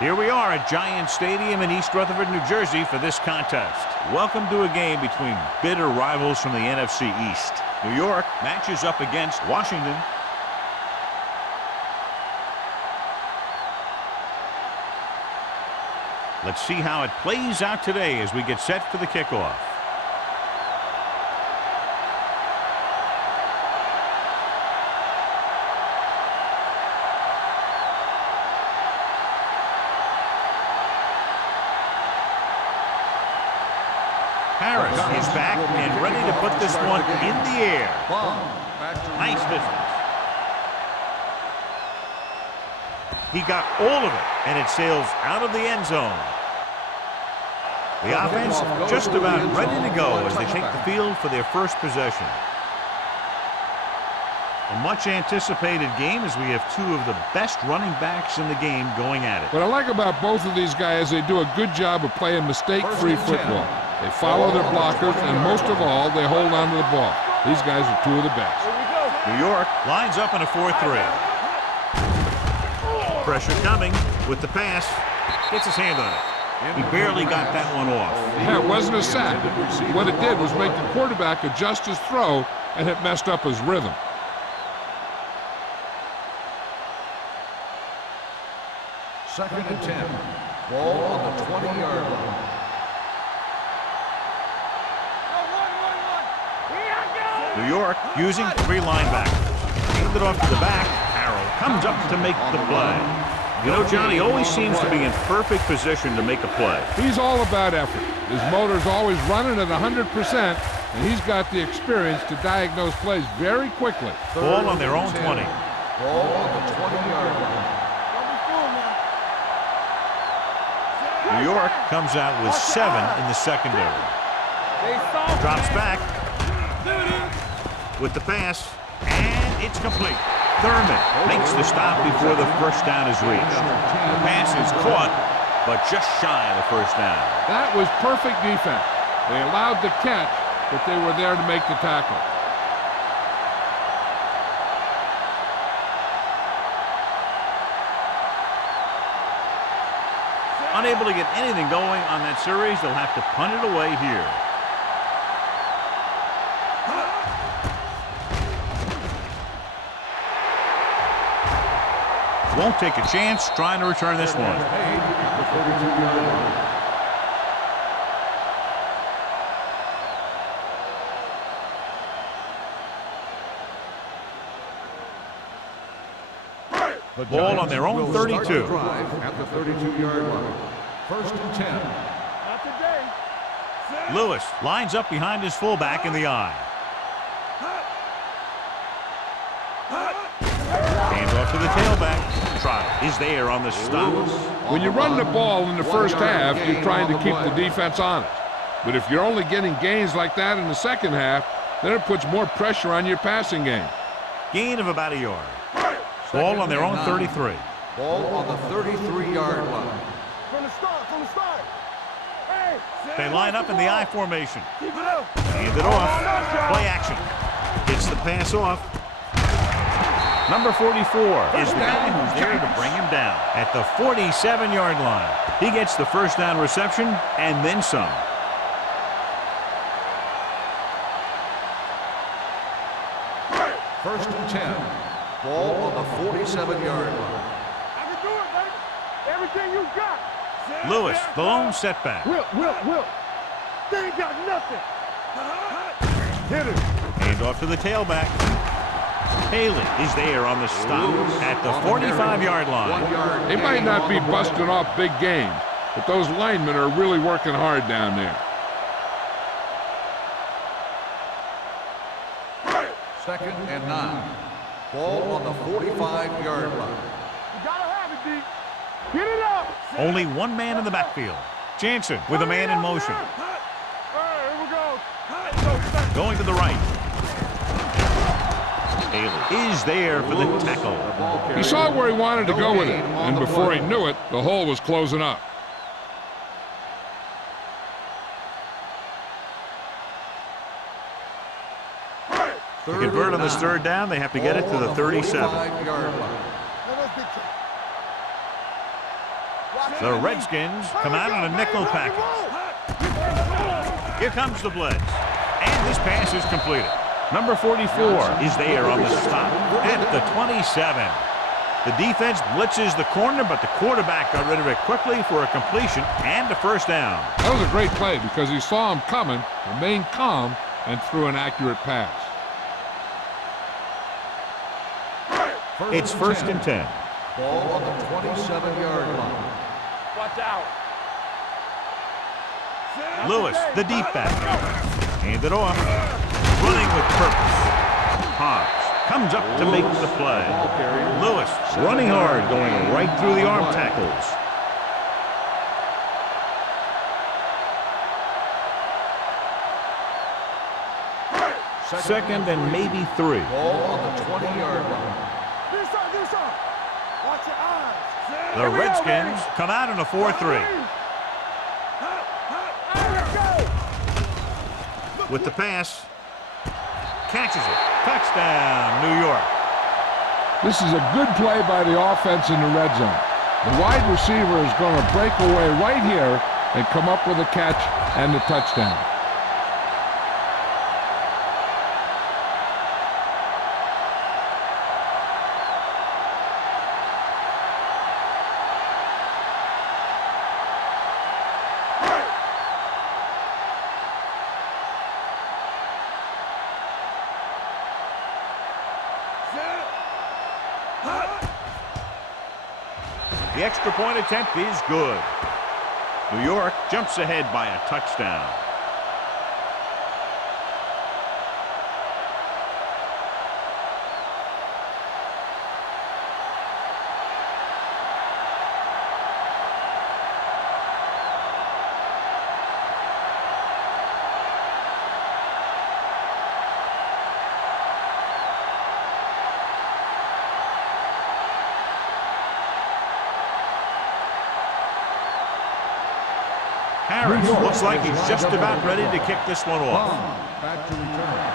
Here we are at Giant Stadium in East Rutherford, New Jersey for this contest. Welcome to a game between bitter rivals from the NFC East. New York matches up against Washington. Let's see how it plays out today as we get set for the kickoff. Harris is back and ready to put this one in the air. Nice distance. He got all of it, and it sails out of the end zone. The offense just about ready to go as they take the field for their first possession. A much anticipated game as we have two of the best running backs in the game going at it. What I like about both of these guys, they do a good job of playing mistake-free football. They follow their blockers, and most of all, they hold on to the ball. These guys are two of the best. New York lines up in a 4-3. Pressure coming with the pass. Gets his hand on it. He barely got that one off. Yeah, it wasn't a sack. What it did was make the quarterback adjust his throw, and it messed up his rhythm. Second and 10. Ball on the 20-yard line. New York using three linebackers. Hand it off to the back. Harrell comes up to make the play. You know, Johnny always seems to be in perfect position to make a play. He's all about effort. His motor's always running at 100%, and he's got the experience to diagnose plays very quickly. Ball on their own 20. Ball on the 20-yard line. New York comes out with 7 in the secondary. Drops back with the pass, and it's complete. Thurman makes the stop before the first down is reached. The pass is caught, but just shy of the first down. That was perfect defense. They allowed the catch, but they were there to make the tackle. Unable to get anything going on that series, they'll have to punt it away here. Won't take a chance trying to return this one. The ball on their own 32. At the 32-yard line. First and 10. Not today. Lewis lines up behind his fullback in the eye. Hands off to the tailback. Trot is there on the stop. When you run the ball in the first half, you're trying to keep the defense honest. But if you're only getting gains like that in the second half, then it puts more pressure on your passing game. Gain of about a yard. Ball on their own 33. Ball on the 33-yard line. From the start. Hey, They line up in the I formation. keep it up. Hand it off. Play action. Gets the pass off. Number 44 is the guy who's there to bring him down at the 47-yard line. He gets the first down reception and then some. First and 10. Ball on the 47-yard line. I can do it, baby. Everything you got. Lewis, the lone setback. Will. They ain't got nothing. Hit it. Hand off to the tailback. Haley is there on the stop at the 45-yard line. They might not be busting off big games, but those linemen are really working hard down there. Second and 9. Ball on the 45-yard line. You gotta have it, D. Get it up. Only one man in the backfield. Jansen with a man in motion. All right, here we go. Going to the right. Haley is there for the tackle. He saw where he wanted to go with it, and before he knew it, the hole was closing up. To convert on this third down, they have to get it to the 37. The Redskins come out in a nickel package. Here comes the blitz. And this pass is completed. Number 44 is there on the stop at the 27. The defense blitzes the corner, but the quarterback got rid of it quickly for a completion and a first down. That was a great play because he saw him coming, remained calm, and threw an accurate pass. It's first and 10. Ball on the 27-yard line. Watch out. Lewis, the deep back. Hand it off. Running with purpose. Hobbs comes up to make the play. Lewis running hard, going right through the arm tackles. Second and maybe 3. Ball on the 20-yard line. Watch your eyes. The Redskins come out in a 4-3. With the pass, catches it. Touchdown, New York. This is a good play by the offense in the red zone. The wide receiver is going to break away right here and come up with a catch and the touchdown. The extra point attempt is good. New York jumps ahead by a touchdown. Harris looks like he's just about ready to kick this one off. Back to return.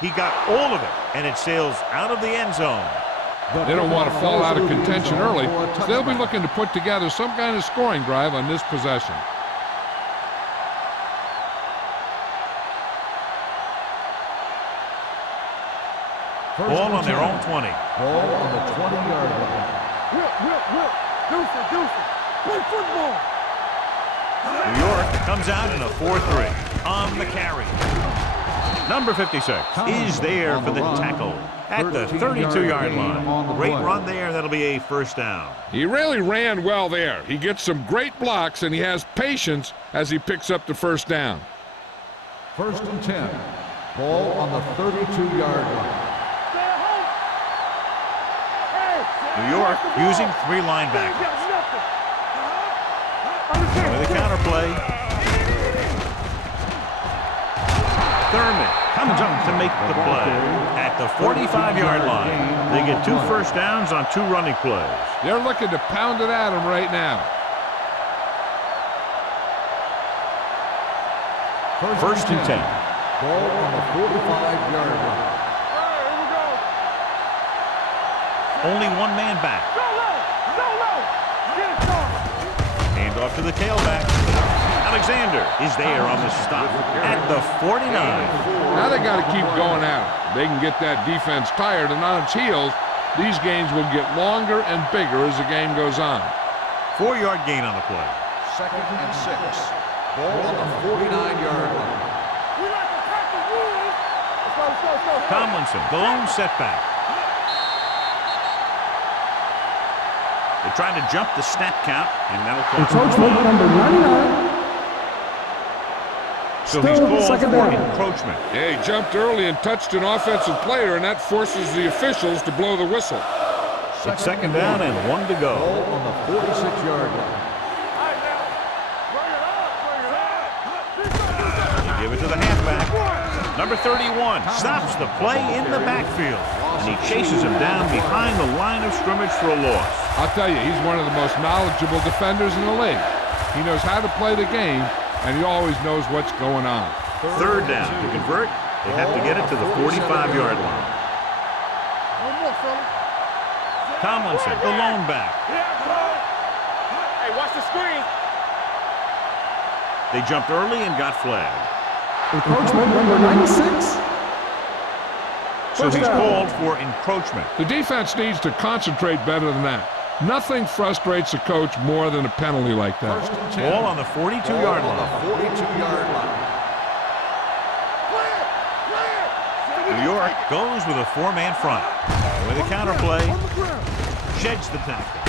He got all of it, and it sails out of the end zone. They don't want to fall out of contention early, so they'll be looking to put together some kind of scoring drive on this possession. Ball on their own 20. Ball on the 20-yard line. Whip. Deuce. Play football. New York comes out in a 4-3 on the carry. Number 56 is there for the tackle at the 32-yard line. Great run there. That'll be a first down. He really ran well there. He gets some great blocks, and he has patience as he picks up the first down. First and 10. Ball on the 32-yard line. New York using 3 linebackers. With a counterplay. Thurman comes up to make the play at the 45-yard line. They get 2 first downs on 2 running plays. They're looking to pound it at him right now. First and 10. Ball on the 45-yard line. Only 1 man back. Hand off to the tailback. Alexander is there on the stop at the 49. Now they got to keep going at it. They can get that defense tired and on its heels. These games will get longer and bigger as the game goes on. 4-yard gain on the play. Second and 6. Ball on the 49-yard line. Tomlinson, the lone setback. They're trying to jump the snap count, and that'll cause encroachment number 99. So he's called for encroachment. Yeah, he jumped early and touched an offensive player, and that forces the officials to blow the whistle. It's second down and 1 to go. Ball on the 46-yard line. You give it to the halfback. Number 31 stops the play in the backfield, and he chases him down behind the line of scrimmage for a loss. I'll tell you, he's one of the most knowledgeable defenders in the league. He knows how to play the game, and he always knows what's going on. Third down. To convert, they have to get it to the 45-yard line. Tomlinson, the lone back. Hey, watch the screen. They jumped early and got flagged. Encroachment number 96. So he's called for encroachment. The defense needs to concentrate better than that. Nothing frustrates a coach more than a penalty like that. First and 10. Ball on the 42-yard On line. the 42-yard line. New York goes with a four-man front. With a counterplay, sheds the tackle.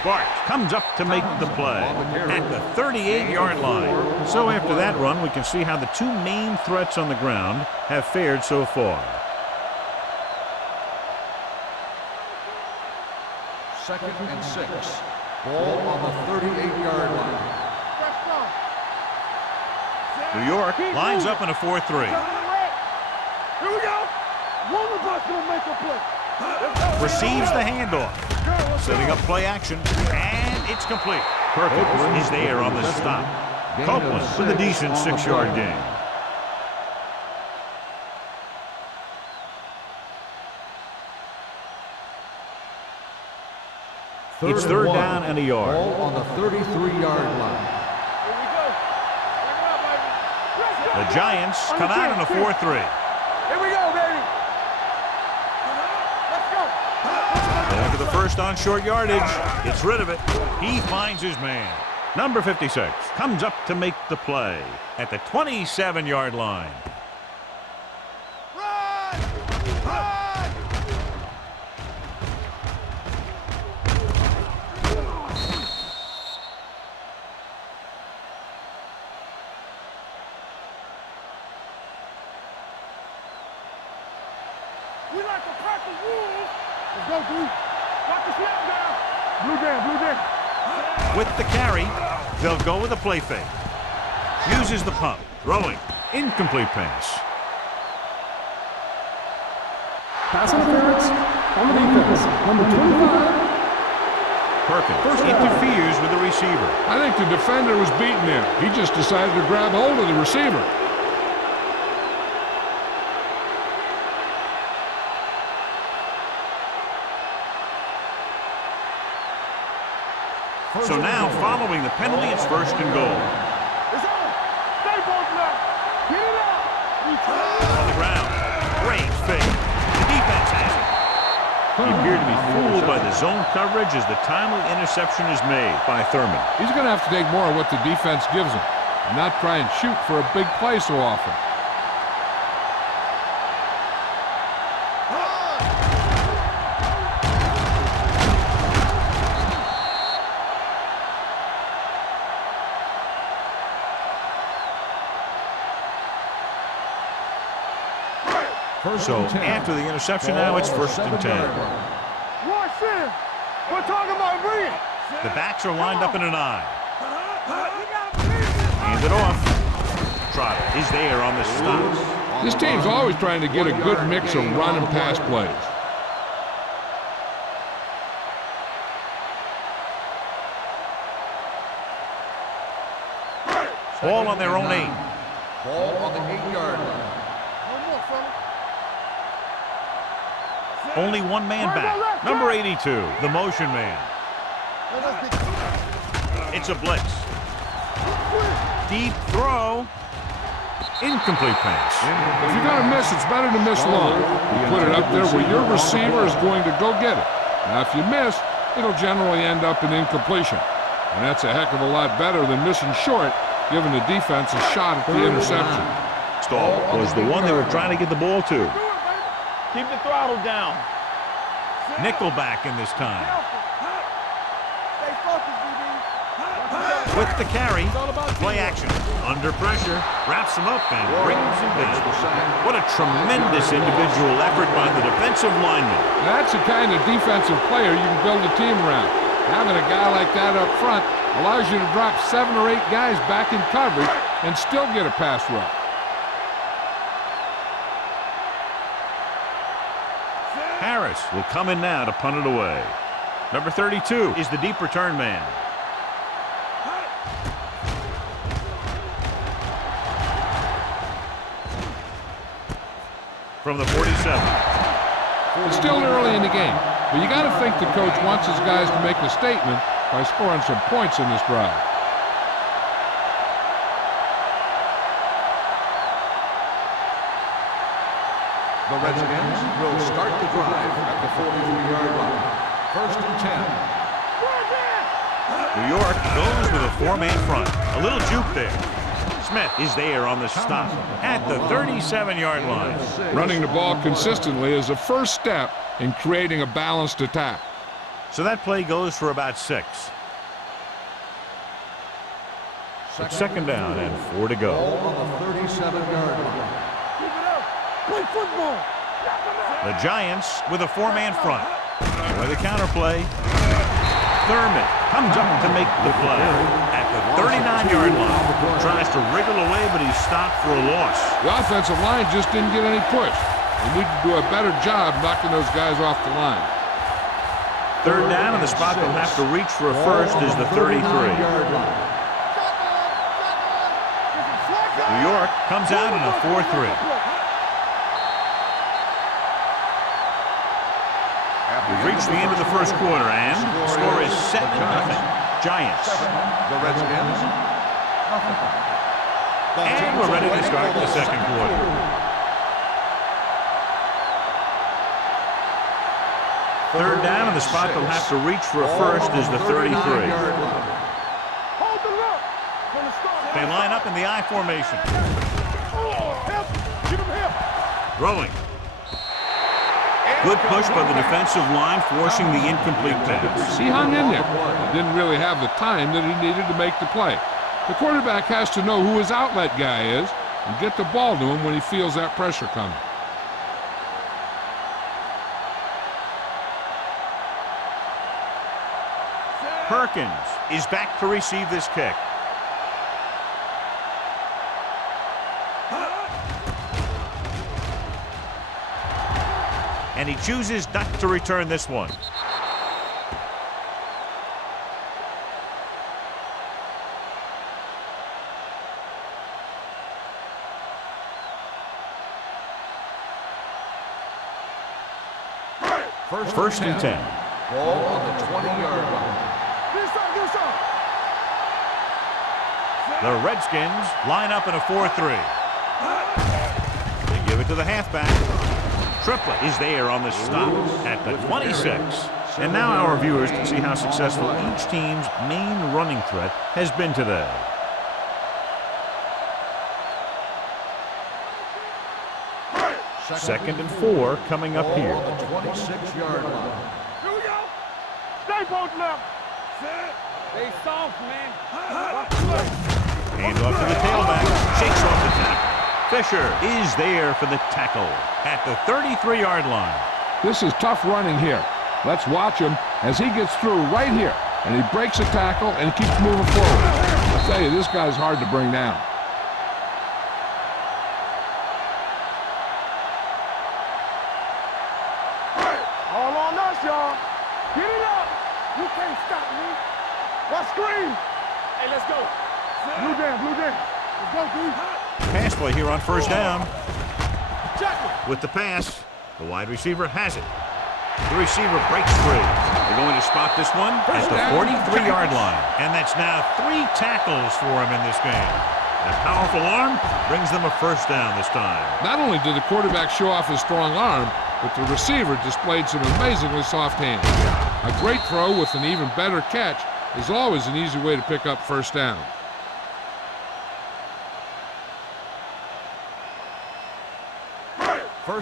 Sparks comes up to make the play at the 38-yard line. So after that run, we can see how the two main threats on the ground have fared so far. Second and 6. Ball on the 38-yard line. New York lines up in a 4-3. Here we go. One of us will make a play. Receives the handoff. Setting up play action. And it's complete. Perkins is there on the stop. Copeland with a decent 6-yard gain. It's third down and a yard. Ball on the 33-yard line. The Giants come out in a 4-3. Here we go, baby. Let's go. After the first on short yardage, gets rid of it. He finds his man. Number 56 comes up to make the play at the 27-yard line. Run! Run! We like to crack the rules. Let's go, dude. Lock the snap down. Blue down, blue down. With the carry, they'll go with a play fake. Uses the pump. Throwing. Incomplete pass. Pass interference on the defense. Number 25. Perkins interferes with the receiver. I think the defender was beaten there. He just decided to grab hold of the receiver. So now, following the penalty, it's first and goal. It's on. Stay both now. Get it out. On the ground. Great fake. The defense has it. He appeared to be fooled by the zone coverage as the timely interception is made by Thurman. He's going to have to take more of what the defense gives him and not try and shoot for a big play so often. So after the interception now, it's first and 10. One sin. We're talking about real. The backs are lined up in an I. Hand it off. Trotter is there on the stop. This team's always trying to get a good mix of run and pass plays. Ball on their own 8. Ball on the 8-yard line. One more, fella. Only one man back. Number 82, the motion man. It's a blitz. Deep throw. Incomplete pass. If you're going to miss, it's better to miss long. You put it up there where your receiver is going to go get it. Now, if you miss, it'll generally end up in incompletion. And that's a heck of a lot better than missing short, giving the defense a shot at the interception. Stall was the one they were trying to get the ball to. Keep the throttle down. Nickelback in this time. Stay focused, BB. With the carry, play action. Under pressure, wraps him up and brings him down. What a tremendous individual effort by the defensive lineman. That's the kind of defensive player you can build a team around. Having a guy like that up front allows you to drop 7 or 8 guys back in coverage and still get a pass rush. Harris will come in now to punt it away. Number 32 is the deep return man. From the 47. It's still early in the game, but you got to think the coach wants his guys to make a statement by scoring some points in this drive. The Redskins will start the drive at the 43-yard line. 1st and 10. New York goes with a 4-man front. A little juke there. Smith is there on the stop at the 37-yard line. Running the ball consistently is the first step in creating a balanced attack. So that play goes for about 6. It's 2nd down and 4 to go. Ball on the 37-yard line. Play football. The Giants with a 4-man front. With a counterplay. Thurman comes up to make the play at the 39-yard line. Tries to wriggle away, but he's stopped for a loss. The offensive line just didn't get any push. They need to do a better job knocking those guys off the line. 3rd down, and the spot they'll have to reach for a first is the 33. New York comes out in a 4-3. We've reached the end of the first quarter, and the score is 7-0. Giants. The Redskins, nothing. And we're ready to start the second quarter. Third down, and the spot they'll have to reach for a first is the 33. Hold the look. Gonna start. They line up in the I formation. Help. Give him help. Throwing. Good push by the defensive line, forcing the incomplete pass. He hung in there. He didn't really have the time that he needed to make the play. The quarterback has to know who his outlet guy is and get the ball to him when he feels that pressure coming. Perkins is back to receive this kick. And he chooses not to return this one. First and 10. Ball on the 20-yard line. The Redskins line up in a 4-3. They give it to the halfback. Triplett is there on the stop at the 26. And now our viewers can see how successful each team's main running threat has been today. Second and 4 coming up here. On the 26-yard line. Here we go. Stay both left. Stay soft, man. Hand off to the tailback. Shakes off the tackle. Fisher is there for the tackle at the 33-yard line. This is tough running here. Let's watch him as he gets through right here. And he breaks a tackle and keeps moving forward. I tell you, this guy's hard to bring down. All on us, y'all. Get it up. You can't stop me. What screen? Hey, let's go. Blue down, blue down. Let's go, dude. Pass play here on first down. With the pass, the wide receiver has it. The receiver breaks free. They're going to spot this one at the 43-yard line. And that's now 3 tackles for him in this game. That powerful arm brings them a first down this time. Not only did the quarterback show off his strong arm, but the receiver displayed some amazingly soft hands. A great throw with an even better catch is always an easy way to pick up first down.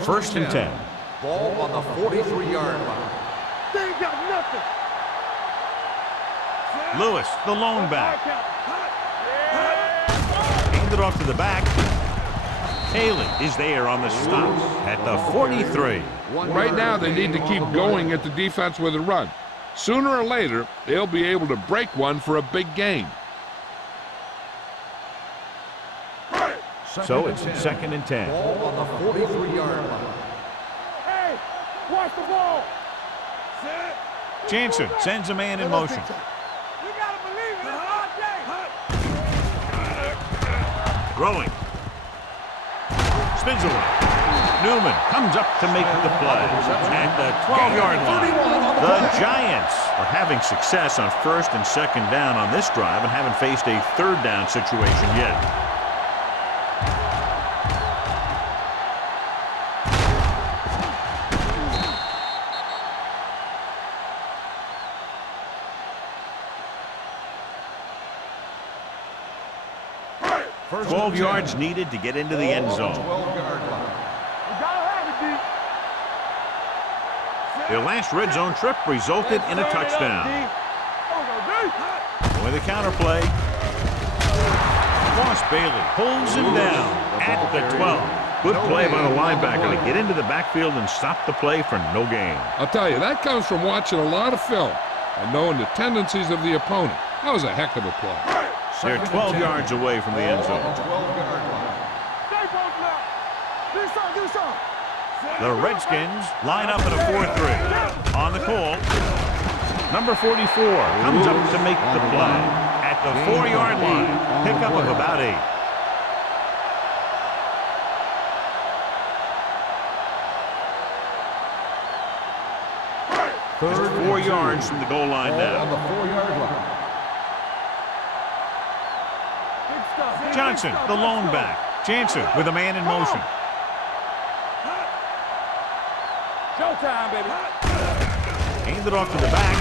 First and 10. Ball on the 43-yard line. They ain't got nothing. Lewis, the lone back. Handed off to the back. Haley is there on the stop at the 43. Right now, they need to keep going at the defense with a run. Sooner or later, they'll be able to break one for a big gain. So it's second and 10. Ball on the 43-yard line. Hey, watch the ball. Jansen sends a man in motion. You gotta believe it. It's our day. Throwing. Spins away. Newman comes up to make the play at the 12-yard line. The Giants are having success on first and second down on this drive and haven't faced a third down situation yet. First 12 yards needed to get into the end zone. 12-yard line. You gotta have it, D. Their last red zone trip resulted in a touchdown. With the counterplay, Ross Bailey pulls him down at the 12. Good play by the linebacker to get into the backfield and stop the play for no gain. I'll tell you, that comes from watching a lot of film and knowing the tendencies of the opponent. That was a heck of a play. They're 12 yards away from the end zone. 12-yard line. The Redskins line up in a 4-3. On the call, number 44 comes up to make the play at the 4-yard line. Pickup of about 8. Just 4 yards from the goal line On now. the 4-yard line. Johnson, the lone back. Jansen with a man in motion. Showtime, baby. Handed off to the back.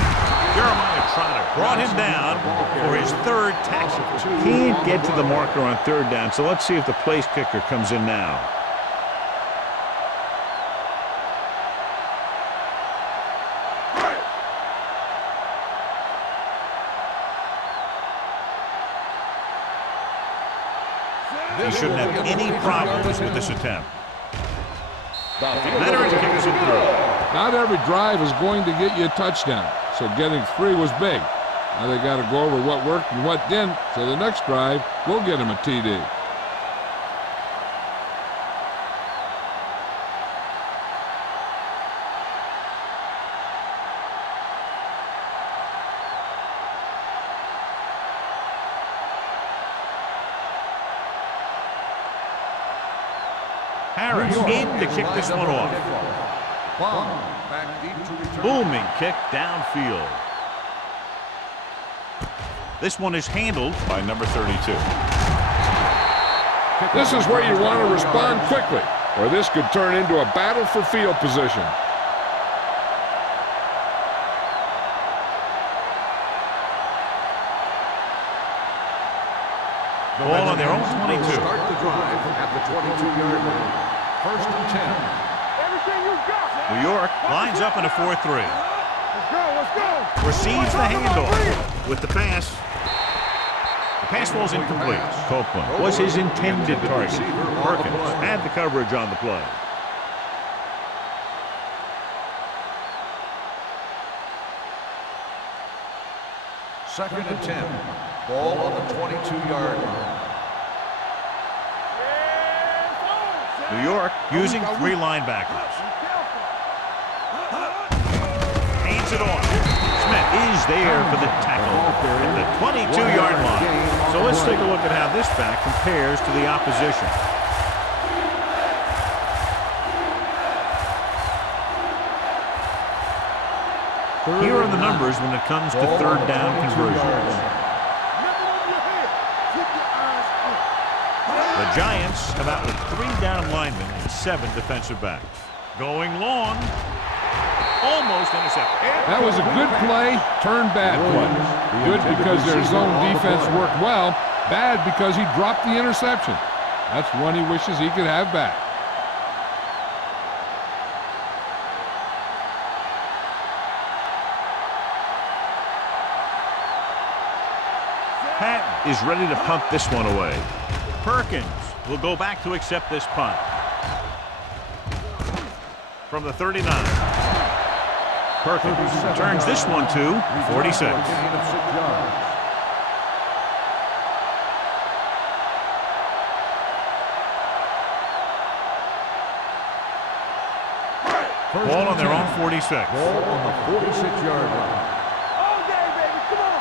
Jeremiah Trotter brought him down for his third tackle. Can't get to the marker on third down, so let's see if the place kicker comes in now. He shouldn't have any problems with this attempt. Veteran kicks it through. Not every drive is going to get you a touchdown, so getting 3 was big. Now they got to go over what worked and what didn't, so the next drive will get him a TD. Harris in to kick this one off. Bomb back deep to return. Booming kick downfield. This one is handled by number 32. This is where you want to respond quickly, or this could turn into a battle for field position. Ball on their own 22. Start the drive at the 22-yard line. First and 10. Everything you got. New York lines up in a 4-3. Let's go. Receives the handoff with the pass. The pass falls incomplete. Copeland was his intended target. Perkins had the coverage on the play. Second and 10. Ball on the 22-yard line. New York using 3 linebackers. Hands it off. Smith is there for the tackle at the 22-yard line. So let's take a look at how this back compares to the opposition. Here are the numbers when it comes to third down conversions. The Giants come out with 3 down linemen and 7 defensive backs. Going long. Almost intercepted. That was a good play, turned bad play. Good because their zone defense worked well. Bad because he dropped the interception. That's one he wishes he could have back. Patton is ready to punt this one away. Perkins will go back to accept this punt. From the 39. Perkins turns this one to 46. Gain of 6 yards. Ball on their own 46. Ball on the 46-yard line. All day, baby. Come on.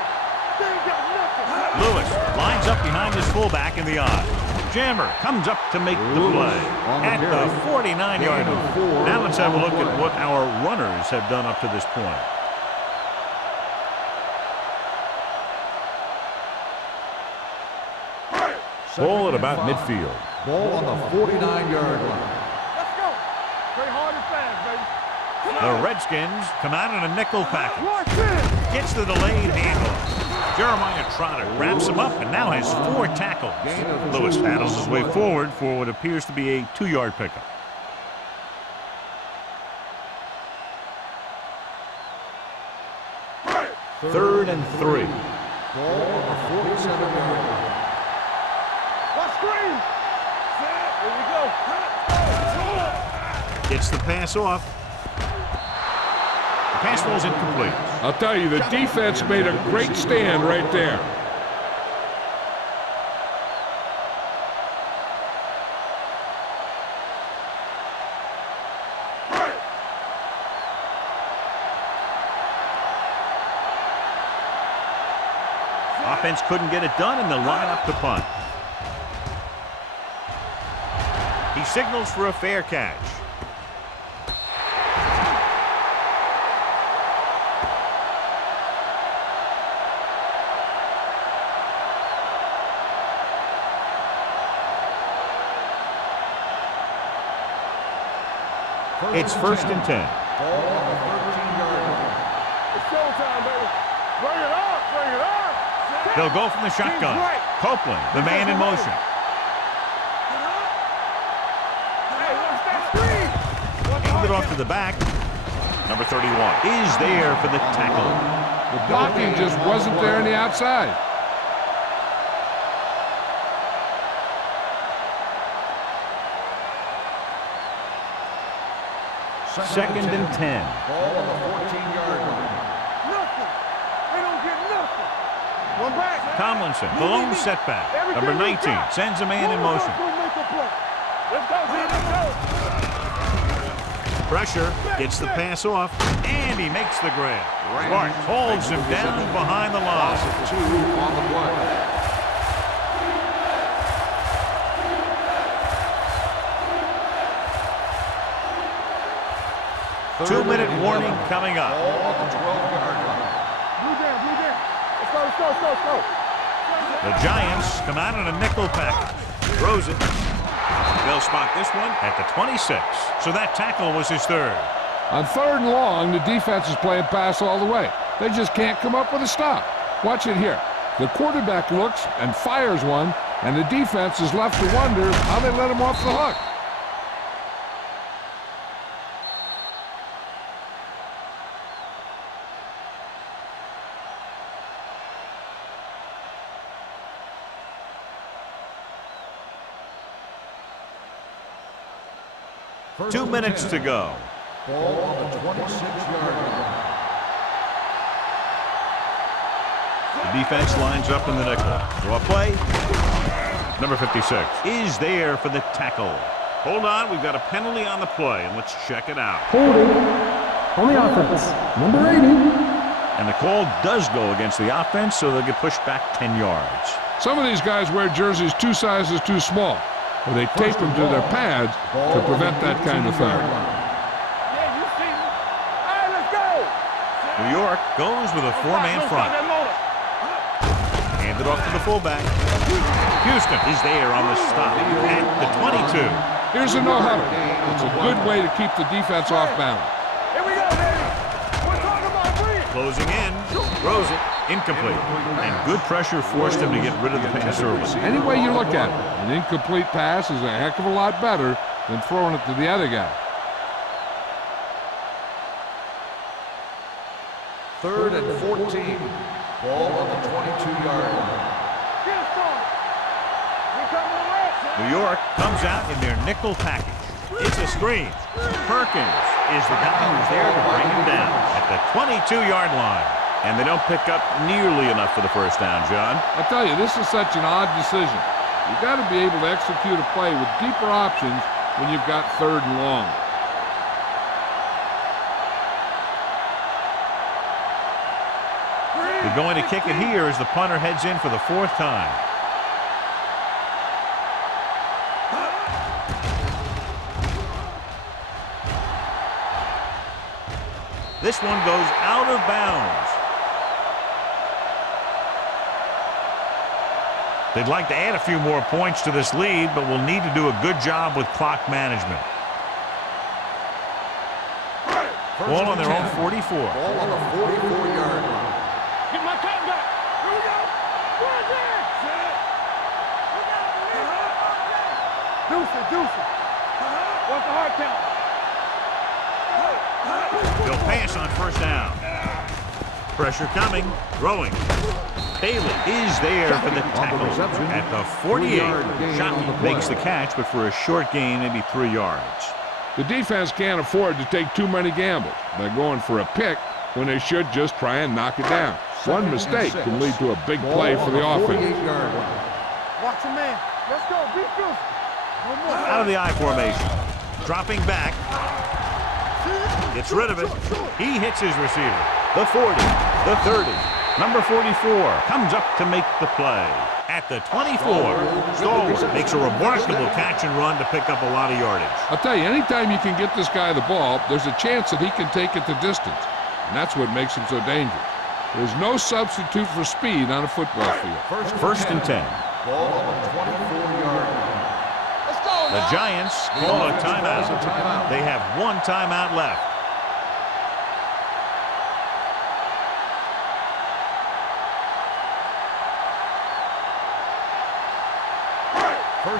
They ain't got nothing. Lewis lines up behind his fullback in the eye. Jammer comes up to make the play at the 49-yard line. Now let's have a look at what our runners have done up to this point. Ball at about midfield. Ball on the 49-yard line. Let's go. Play hard and fast, baby. The Redskins come out in a nickel package. Watch this. Gets the delayed handoff. Jeremiah Trotter wraps him up and now has 4 tackles. Lewis paddles his way forward for what appears to be a 2-yard pickup. Third and 3. Ball on the 47-yard line. Watch screen. Here we go. Gets the pass off. The pass rolls incomplete. I'll tell you, the defense made a great stand right there. Offense couldn't get it done, and they'll line up to punt. He signals for a fair catch. It's first and 10. Ball on the 13-yard line. It's showtime, baby. Bring it up. Bring it up. They'll go from the shotgun. Copeland, the man in motion. Hey, watch that screen. Handed off to the back. Number 31 is there for the tackle. The blocking just wasn't there on the outside. Second and 10. Ball on the 14-yard line. Nothing. They don't get nothing. One back. Tomlinson, the lone setback. Number 19 sends a man in motion. Let's go, let's go. Pressure, gets the pass off, and he makes the grab. Smart holds him down behind the line. 2 on the play. 2-minute warning coming up. Ball on the 12-yard line. Blue down, blue down. Let's go, let's go, let's go, let's go. The Giants come out in a nickel package. Throws it. They'll spot this one at the 26. So that tackle was his third. On 3rd and long, the defense is playing pass all the way. They just can't come up with a stop. Watch it here. The quarterback looks and fires one, and the defense is left to wonder how they let him off the hook. First 2 and minutes 10. to go. Ball on the 26-yard line. The defense lines up in the nickel. Draw play. Number 56 is there for the tackle. Hold on, we've got a penalty on the play, and let's check it out. Holding on the offense. Number 80. And the call does go against the offense, so they'll get pushed back 10 yards. Some of these guys wear jerseys 2 sizes too small, or they tape them to their pads to prevent that kind of thing. Yeah, you see me. All right, let's go. New York goes with a 4-man front. Handed off to the fullback. Houston is there on the stop at the 22. Here's a no-huddle. It's a good way to keep the defense off balance. Here we go, baby. We're talking about free. Closing in, throws it, incomplete. And good pressure forced him to get rid of the pass early. Any way you look at it, an incomplete pass is a heck of a lot better than throwing it to the other guy. 3rd and 14. Ball on the 22-yard line. Get it started. We coming to rest. New York comes out in their nickel package. It's a screen. Perkins is the guy who's there to bring him down at the 22-yard line. And they don't pick up nearly enough for the first down, John. I tell you, this is such an odd decision. You've got to be able to execute a play with deeper options when you've got 3rd and long. They're going to kick it here as the punter heads in for the 4th time. This one goes out of bounds. They'd like to add a few more points to this lead, but will need to do a good job with clock management. Ball on their own 44. Ball on the 44-yard line. Get my cat back. Here we go. Right there. Deuce it, deuce it. What's the hard count? They'll pass on first down. Pressure coming. Throwing. Bailey is there for the tackle at the 48. Shockey makes the catch, but for a short gain, maybe 3 yards. The defense can't afford to take too many gambles by going for a pick when they should just try and knock it down. One mistake can lead to a big play for the offense. Watch him, man. Let's go. Be good. Out of the I formation. Dropping back. Gets rid of it. He hits his receiver. The 40. The 30. Number 44 comes up to make the play. At the 24, Stallworth makes a remarkable catch and run to pick up a lot of yardage. I'll tell you, anytime you can get this guy the ball, there's a chance that he can take it the distance. And that's what makes him so dangerous. There's no substitute for speed on a football field. First and 10. Ball on the 24-yard line. Let's go. The Giants call a timeout. They have 1 timeout left.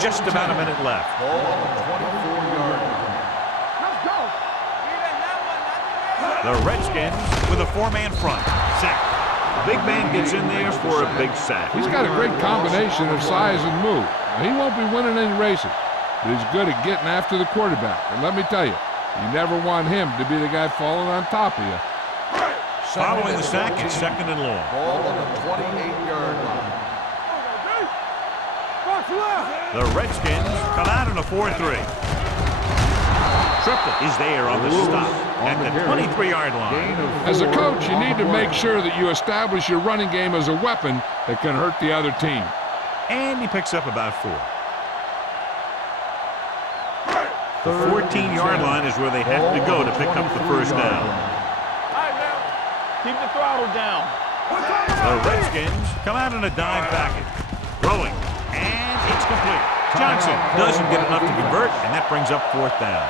Just about a minute left. Ball on the 24-yard line. Let's go. The Redskins with a 4-man front. Sack. Big man gets in there for a big sack. He's got a great combination of size and move. Now, he won't be winning any races, but he's good at getting after the quarterback. And let me tell you, you never want him to be the guy falling on top of you. Following the sack, it's 2nd and long. Ball on the 28-yard line. The Redskins come out in a 4-3. Triple is there on the stop at the 23-yard line. As a coach, you need to make sure that you establish your running game as a weapon that can hurt the other team. And he picks up about 4. The 14-yard line is where they have to go to pick up the first down. All right, now. Keep the throttle down. The Redskins come out in a dime package. Throwing. And it's complete. Johnson doesn't get enough to convert, and that brings up 4th down.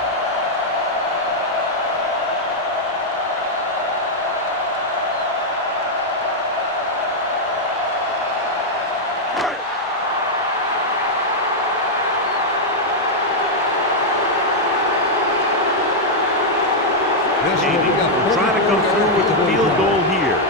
Navy will try to come through with the field goal here.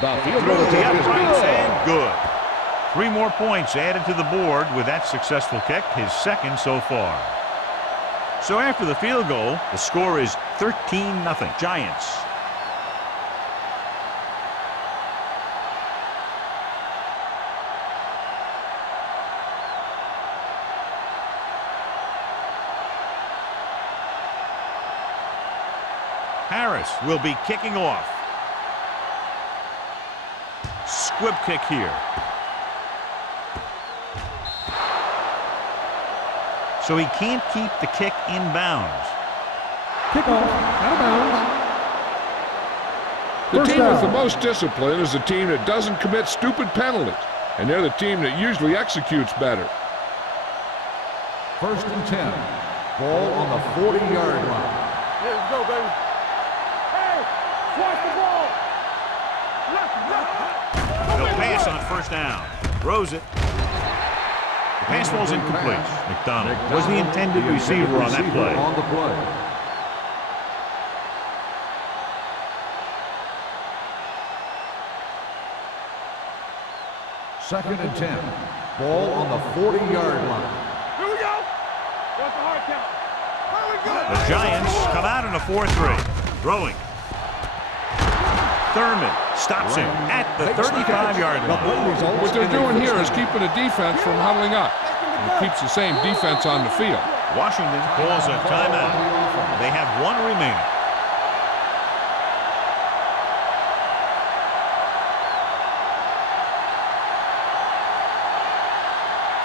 The field goal attempt is Uprights good. and good. 3 more points added to the board with that successful kick, his 2nd so far. So after the field goal, the score is 13-0 Giants. Harris will be kicking off. Squib kick here. So he can't keep the kick in bounds. Kickoff, out of bounds. The First team with the down. most discipline is the team that doesn't commit stupid penalties, and they're the team that usually executes better. First and 10. Ball on the 40-yard line. Yeah, let's go, baby. Hey, watch the ball. They'll pass on first down. Throws it. The pass ball's incomplete. McDonald was the intended receiver on that play. On the play. Second and 10. Ball on the 40-yard line. Here we go. What's the hard count? Here we go. The Giants come out in a 4-3. Throwing. Thurman stops him at the 35-yard line. What they're doing here is keeping the defense from huddling up. and keeps the same defense on the field. Washington calls a timeout. They have one remaining.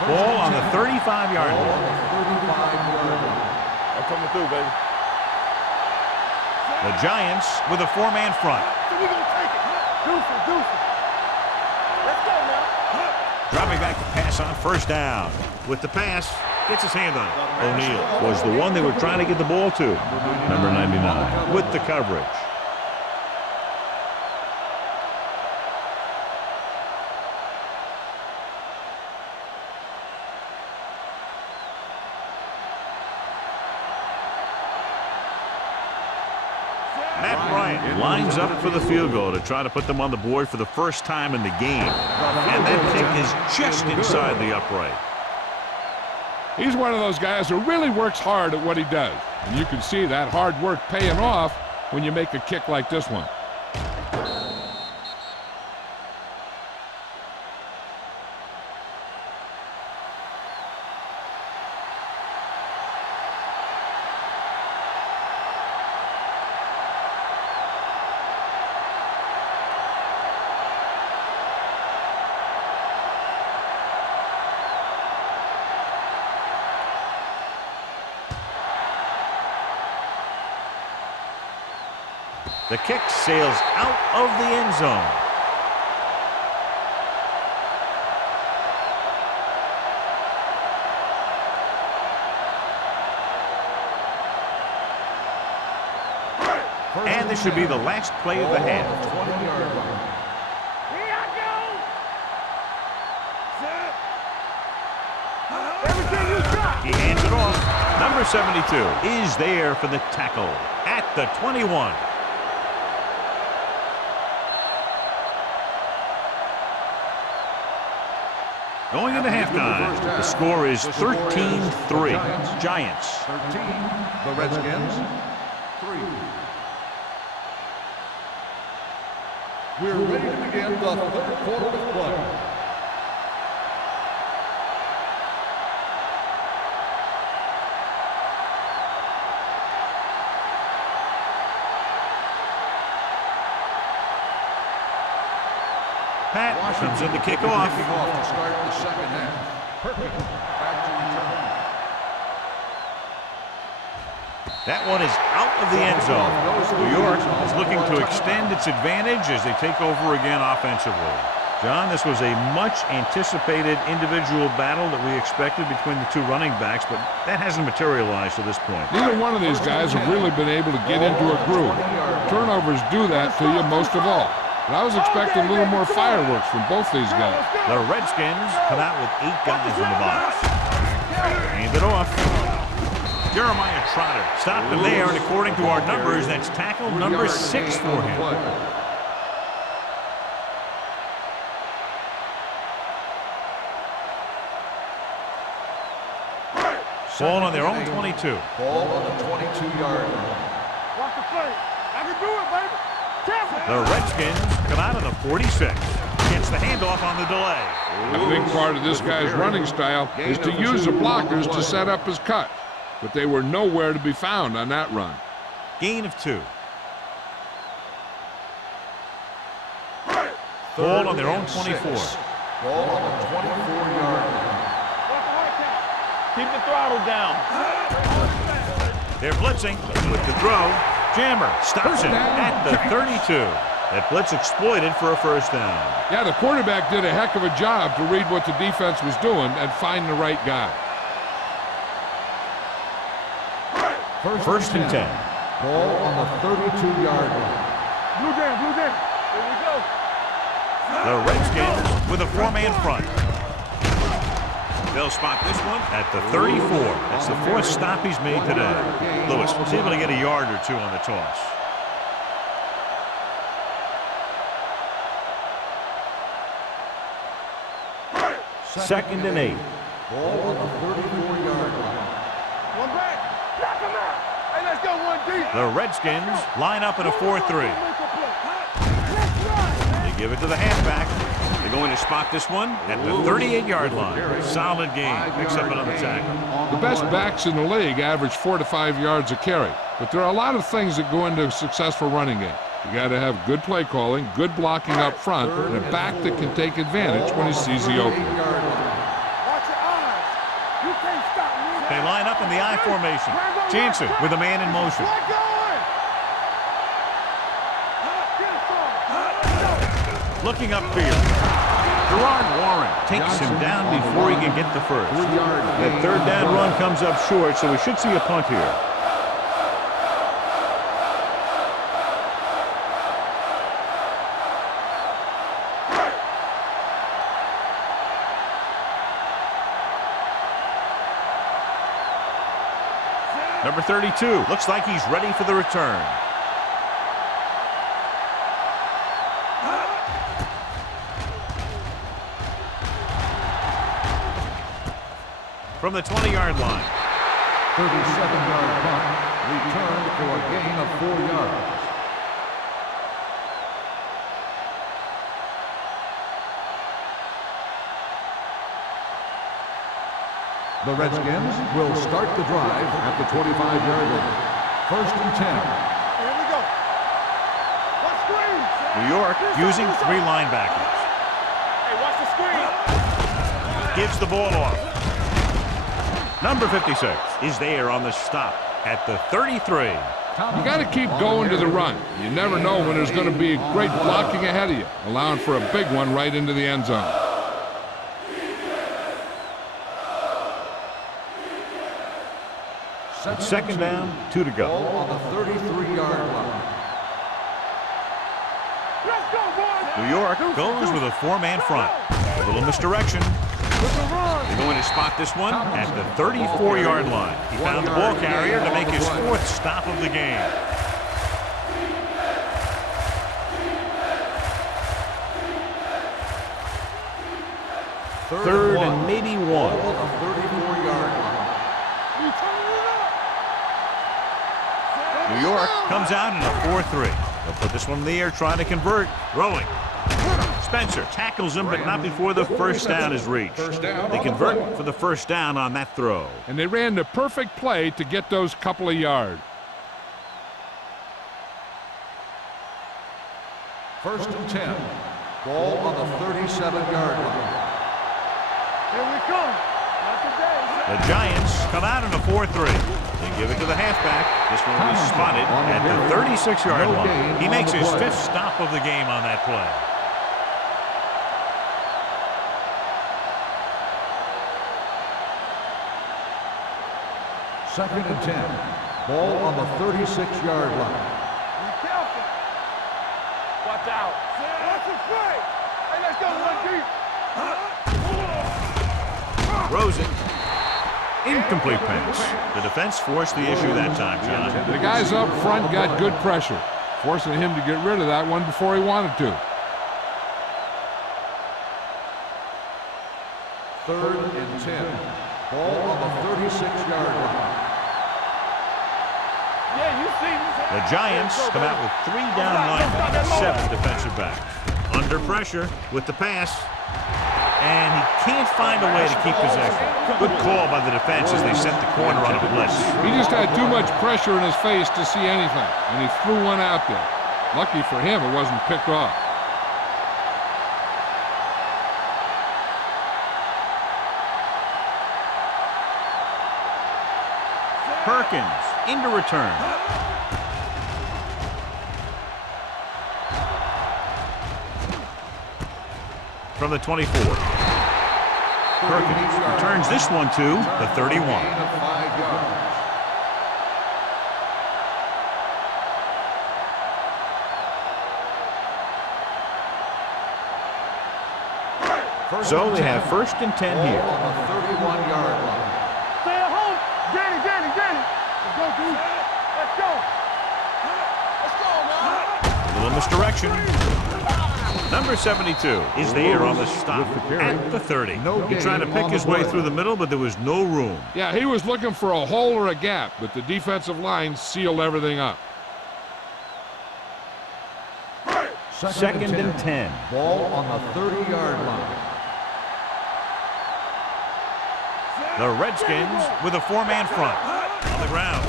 Ball on the 35-yard line. I'm coming through, baby. The Giants with a four-man front. So we gonna take it. Deuce it. Let's go now. Dropping back to pass on first down. With the pass, gets his hand on it. O'Neal was the one they were trying to get the ball to. Number 99 with the coverage. Matt Bryant lines up for the field goal to try to put them on the board for the first time in the game. And that kick is just inside the upright. He's one of those guys who really works hard at what he does. And you can see that hard work paying off when you make a kick like this one. The kick sails out of the end zone. And this should be the last play of the half. Here I go. Everything you got. He hands it off. Number 72 is there for the tackle at the 21. Going into halftime, the score is 13-3. Giants. 13. The Redskins, 3. We're ready to begin the third quarter of play. Pat comes in to kick off. To start the second half. Perfect. Back to return. That one is out of the end zone. New York is looking to extend its advantage as they take over again offensively. John, this was a much anticipated individual battle that we expected between the two running backs, but that hasn't materialized to this point. Neither one of these guys have really been able to get into a groove. Turnovers do that to you most of all. But I was expecting a little more fireworks from both these guys. The Redskins come out with 8 guys in the box. Hand it off. Jeremiah Trotter stopped him there, and according to our numbers, that's tackle number 6 for him. Ball on their own 22. Ball on the 22-yard line. Watch the play. I can do it, baby. The Redskins come out of the 46. Gets the handoff on the delay. A big part of this guy's running style is to use the blockers to set up his cut. But they were nowhere to be found on that run. Gain of 2. Ball on their own 24. Ball on the 24-yard line. Keep the throttle down. They're blitzing with the throw. Jammer stops him at the 32. That blitz exploited for a first down. Yeah, the quarterback did a heck of a job to read what the defense was doing and find the right guy. First and 10. Ball on the 32-yard line. Blue down. Here we go. The Redskins with a 4-man front. They'll spot this one at the 34. That's the 4th stop he's made today. Lewis was able to get a yard or 2 on the toss. Second and 8. Ball on the 34-yard line. One back. Knock him out. Hey, let's go one deep. The Redskins line up in a 4-3. They give it to the halfback. They going to spot this one at the 38-yard line. Solid game. Picks up another tackle. The best backs in the league average 4 to 5 yards a carry. But there are a lot of things that go into a successful running game. You got to have good play calling, good blocking up front, and a back that can take advantage when he sees the opening. Watch your eyes. You can't stop me. They line up in the I formation. Jansen with a man in motion. Get it, son. Looking upfield. Gerard Warren takes him down before he can get the first. That third down run comes up short, so we should see a punt here. Number 32 looks like he's ready for the return. From the 20-yard line. 37-yard punt, returned for a gain of 4 yards. The Redskins will start the drive at the 25-yard line. 1st and 10. Here we go. Watch screen. New York using 3 linebackers. Hey, watch the screen. Gives the ball off. Number 56 is there on the stop at the 33. You got to keep going to the run. You never know when there's going to be great blocking ahead of you, allowing for a big one right into the end zone. Second down, 2 to go. Ball on the 33-yard line. Let's go, boys. New York goes with a 4-man front. A little misdirection. They're going to spot this one at the 34-yard line. He found the ball carrier to make his 4th stop of the game. Third and maybe 1. Ball on the 34-yard line. New York comes out in a 4-3. They'll put this one in the air, trying to convert. Throwing. Spencer tackles him, but not before the first down is reached. They convert for the first down on that throw. And they ran the perfect play to get those couple of yards. 1st and 10. Ball on the 37-yard line. Here we come. Not today. The Giants come out in a 4-3. They give it to the halfback. This one will be spotted at the 36-yard line. He makes his 5th stop of the game on that play. Second and 10. Ball on the 36-yard line. Be careful. Watch out. Watch the play. Hey, let's go, 1 deep. Rosen. Incomplete pass. The defense forced the issue that time, John. The guys up front got good pressure, forcing him to get rid of that one before he wanted to. 3rd and 10. Ball on the 36-yard line. Yeah, you see me. The Giants come out with 3 down linemen and 7 defensive backs. Under pressure with the pass. And he can't find a way to keep possession. Good call by the defense as they set the corner on a blitz. He just had too much pressure in his face to see anything, and he threw one out there. Lucky for him, it wasn't picked off. Perkins into return. From the 24. Perkins returns this one to the 31. Gain of 5 yards. So they have 1st and 10 Ball here. on the 31-yard line. Stay at home. Danny. Let's go, dude. Let's go. Let's go, man. A little misdirection. Number 72 is there on the stop at the 30. He tried to pick his way through the middle, but there was no room. Yeah, he was looking for a hole or a gap, but the defensive line sealed everything up. Second and 10. Ball on the 30-yard line. The Redskins with a four-man front. On the ground.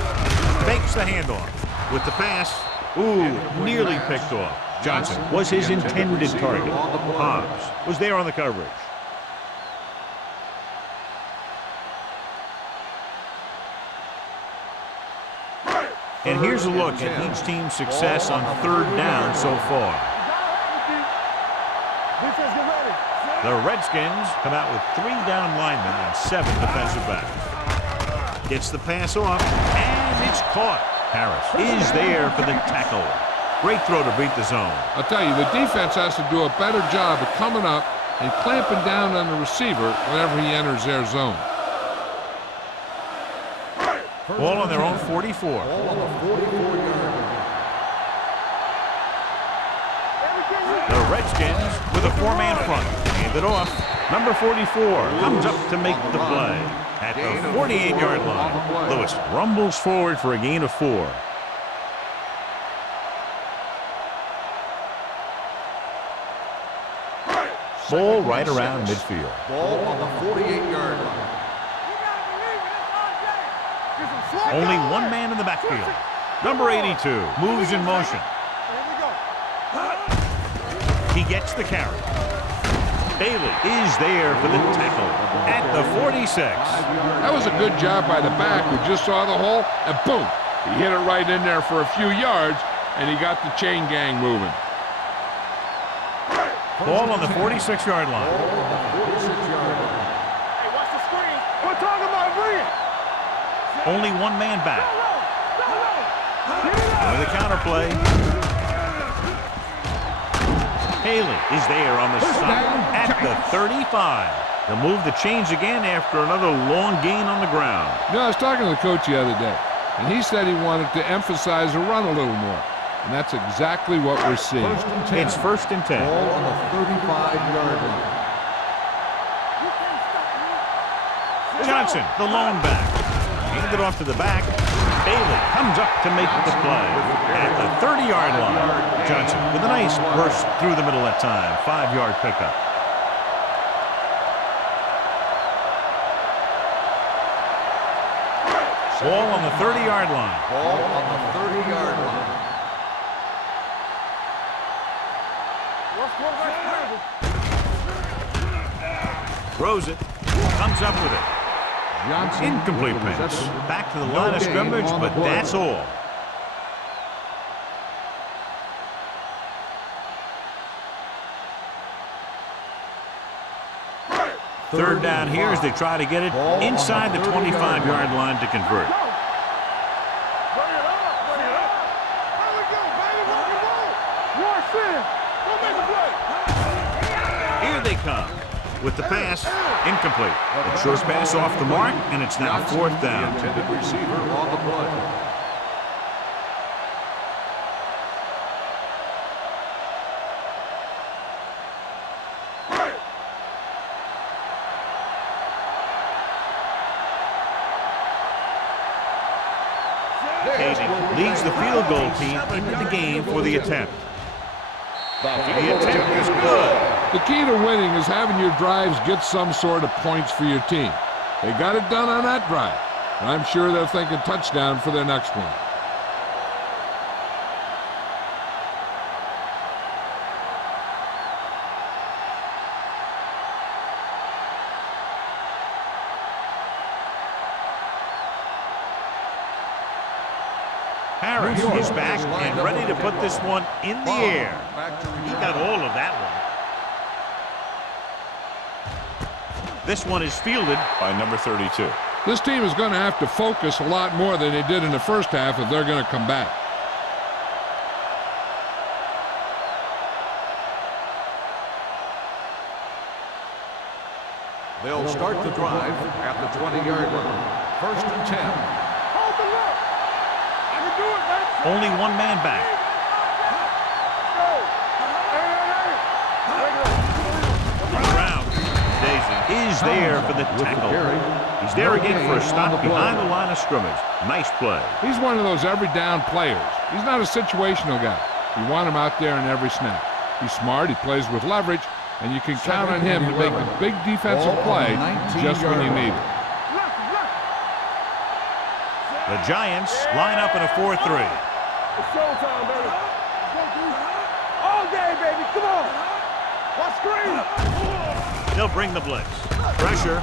Fakes the handoff. With the pass. Ooh, nearly picked off. Johnson was his intended target. Hobbs was there on the coverage. And here's a look at each team's success on third down so far. The Redskins come out with 3 down linemen and 7 defensive backs. Gets the pass off, and it's caught. Harris is there for the tackle. Great throw to beat the zone. I'll tell you, the defense has to do a better job of coming up and clamping down on the receiver whenever he enters their zone. Ball on their own 44. Ball on the 44-yard line. The Redskins with a four-man front. Hand it off. Number 44 comes up to make the play at the 48-yard line. Lewis rumbles forward for a gain of 4. Ball right around midfield. Ball on the 48-yard line. Only one man in the backfield. Number 82 moves in motion. He gets the carry. Bailey is there for the tackle at the 46. That was a good job by the back who just saw the hole, and boom, he hit it right in there for a few yards, and he got the chain gang moving. Ball on the 46-yard line. Hey, watch the screen. We're talking about bringing. Only one man back. With a counter play. Haley is there on the side at the 35. They'll move the chains again after another long gain on the ground. You know, I was talking to the coach the other day, and he said he wanted to emphasize the run a little more. And that's exactly what we're seeing. It's first and 10. Ball on the 35-yard line. Johnson, the lone back. Handed off to the back. Bailey comes up to make the play at the 30-yard line. Johnson with a nice burst through the middle that time. 5-yard pickup. Ball on the 30-yard line. Ball on the 30-yard line. Throws it. Comes up with it. Johnson Incomplete with the pass. reception. Back to the No line of gain scrimmage, on the but play. that's all. Third down here as they try to get it Ball on inside the the 30-yard 25-yard line to convert. Bring it up. Bring it up. There we go, baby. Rock and roll. One sin. Go make a play. Here they come with the pass. Incomplete. A short pass off the mark, and it's now Johnson, fourth down. the intended receiver on the play. Casey leads the field goal team into the game for the attempt. The attempt is good. The key to winning is having your drives get some sort of points for your team. They got it done on that drive, and I'm sure they're thinking touchdown for their next one. Harris is back and ready to put this one in the air. He got all of that one. This one is fielded by number 32. This team is going to have to focus a lot more than they did in the first half if they're going to come back. They'll start the drive at the 20-yard line. First and 10. Hold the look. I can do it, man. Only one man back. Go. Hey. On the ground. Daisy is there for the tackle. He's there again for a stop behind the line of scrimmage. Nice play. He's one of those every down players. He's not a situational guy. You want him out there in every snap. He's smart, he plays with leverage, and you can count on him to make the big defensive play just when you need it. The Giants line up in a 4-3. It's showtime, baby. All day, baby. Come on. Watch screen. They'll bring the blitz. Pressure.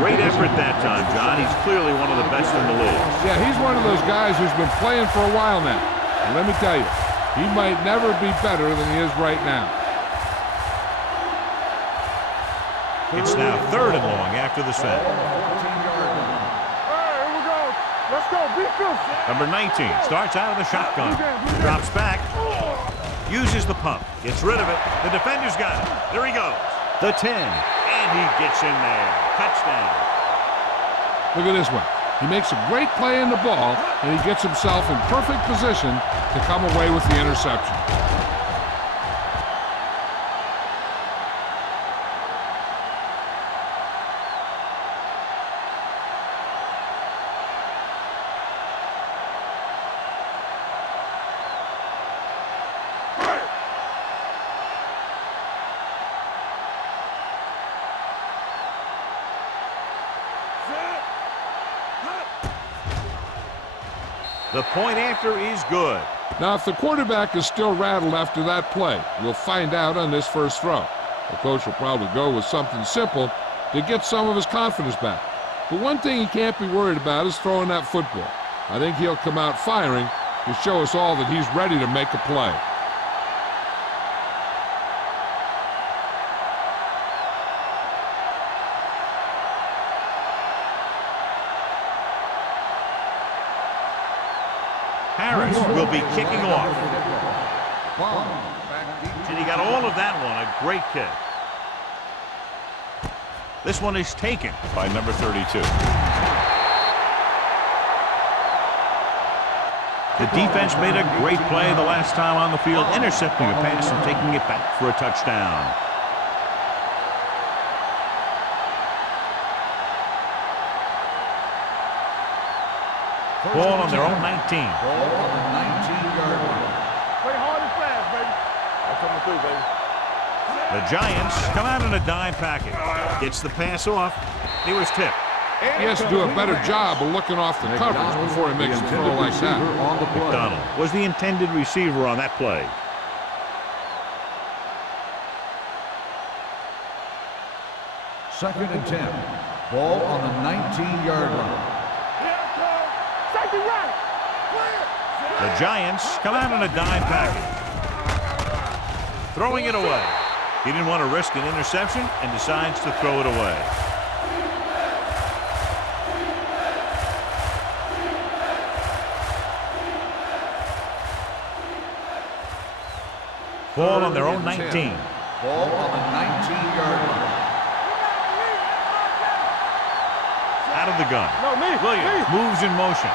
Great effort that time, John. He's clearly one of the best in the league. Yeah, he's one of those guys who's been playing for a while now. And let me tell you, he might never be better than he is right now. It's now 3rd and long after the snap. All right, here we go. Let's go. Beat this. Number 19 starts out of the shotgun. Drops back. Uses the pump. Gets rid of it. The defender's got it. There he goes. The 10. And he gets in there. Touchdown. Look at this one. He makes a great play in the ball, and he gets himself in perfect position to come away with the interception. The point after is good. Now, if the quarterback is still rattled after that play, we'll find out on this first throw. The coach will probably go with something simple to get some of his confidence back. But one thing he can't be worried about is throwing that football. I think he'll come out firing to show us all that he's ready to make a play. Harris will be kicking off. And he got all of that one. A great kick. This one is taken by number 32. The defense made a great play the last time on the field, intercepting a pass and taking it back for a touchdown. Ball on their own 19. Ball on the 19-yard line. Play hard and fast, baby. I'm coming through, baby. The Giants come out in a dime package. Gets the pass off. He was tipped. He has to do a better job of looking off the coverage before he makes a throw like that. McDonald was the intended receiver on that play. Second and 10. Ball on the 19-yard line. Safety right. The Giants come out in a dime package. Throwing it away. He didn't want to risk an interception and decides to throw it away. Ball on their own 19. Ball on the 19-yard line. Out of the gun. Williams moves in motion.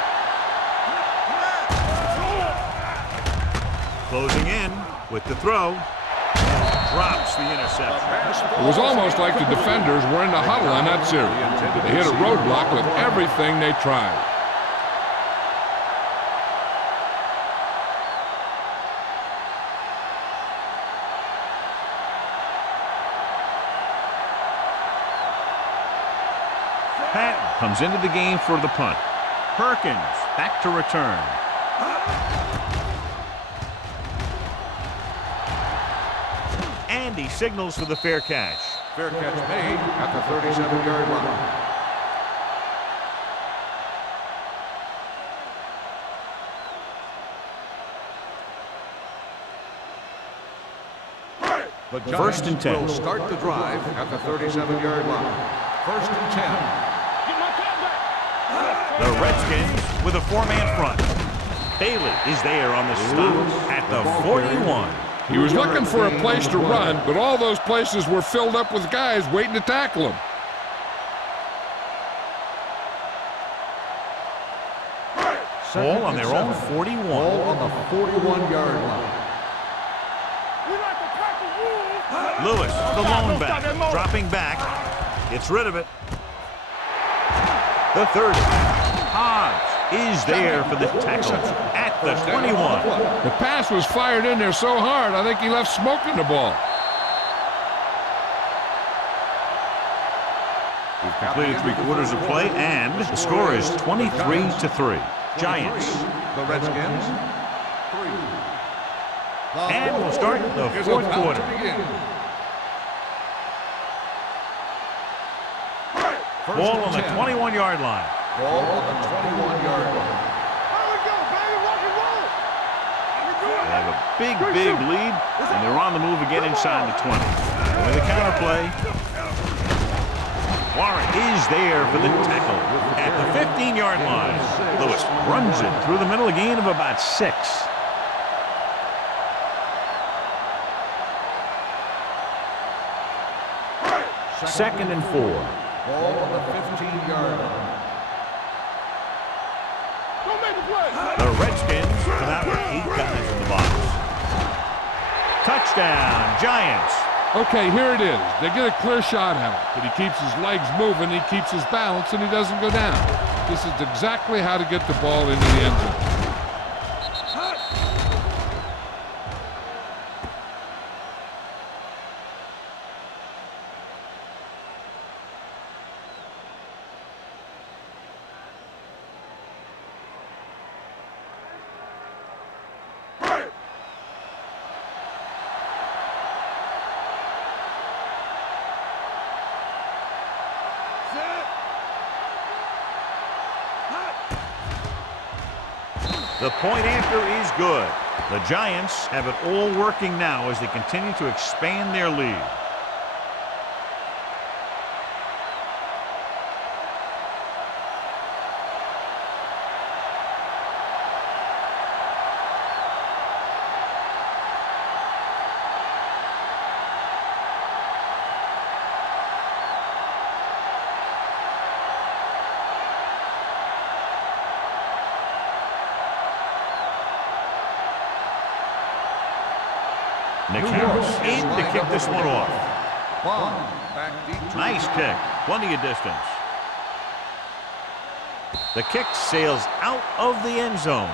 Closing in with the throw. Drops the interception. It was almost like the defenders were in the huddle on that series. They hit a roadblock with everything they tried. Patton comes into the game for the punt. Perkins back to return. And he signals for the fair catch. Fair catch made at the 37-yard line. The Giants First and 10. will start the drive at the 37-yard line. First and 10. The Redskins with a four-man front. Bailey is there on the stop at the 41. He was looking for a place to run, but all those places were filled up with guys waiting to tackle him. Ball on their own 41. Ball on the 41-yard line. Lewis, the lone back, dropping back. Gets rid of it. The 30. Hobbs is there for the tackle at the 21. The pass was fired in there so hard, I think he left smoke in the ball. We've completed 3/4 of play, and the score is 23-3. Giants. The Redskins. 3. And we'll start the fourth quarter. Ball on the 21-yard line. Ball on the 21-yard line. They have a big lead, and they're on the move again inside the 20. With the counter play, Warren is there for the tackle at the 15-yard line. Lewis runs it through the middle, a gain of about 6. Second and 4. Ball on the 15-yard line. The Redskins come out with 8 guys in the box. Touchdown, Giants. Okay, here it is. They get a clear shot at him, but he keeps his legs moving, he keeps his balance, and he doesn't go down. This is exactly how to get the ball into the end zone. The point after is good. The Giants have it all working now as they continue to expand their lead. Nick Harris in to kick this one off. Back deep to Nice kick. Plenty of distance. The kick sails out of the end zone.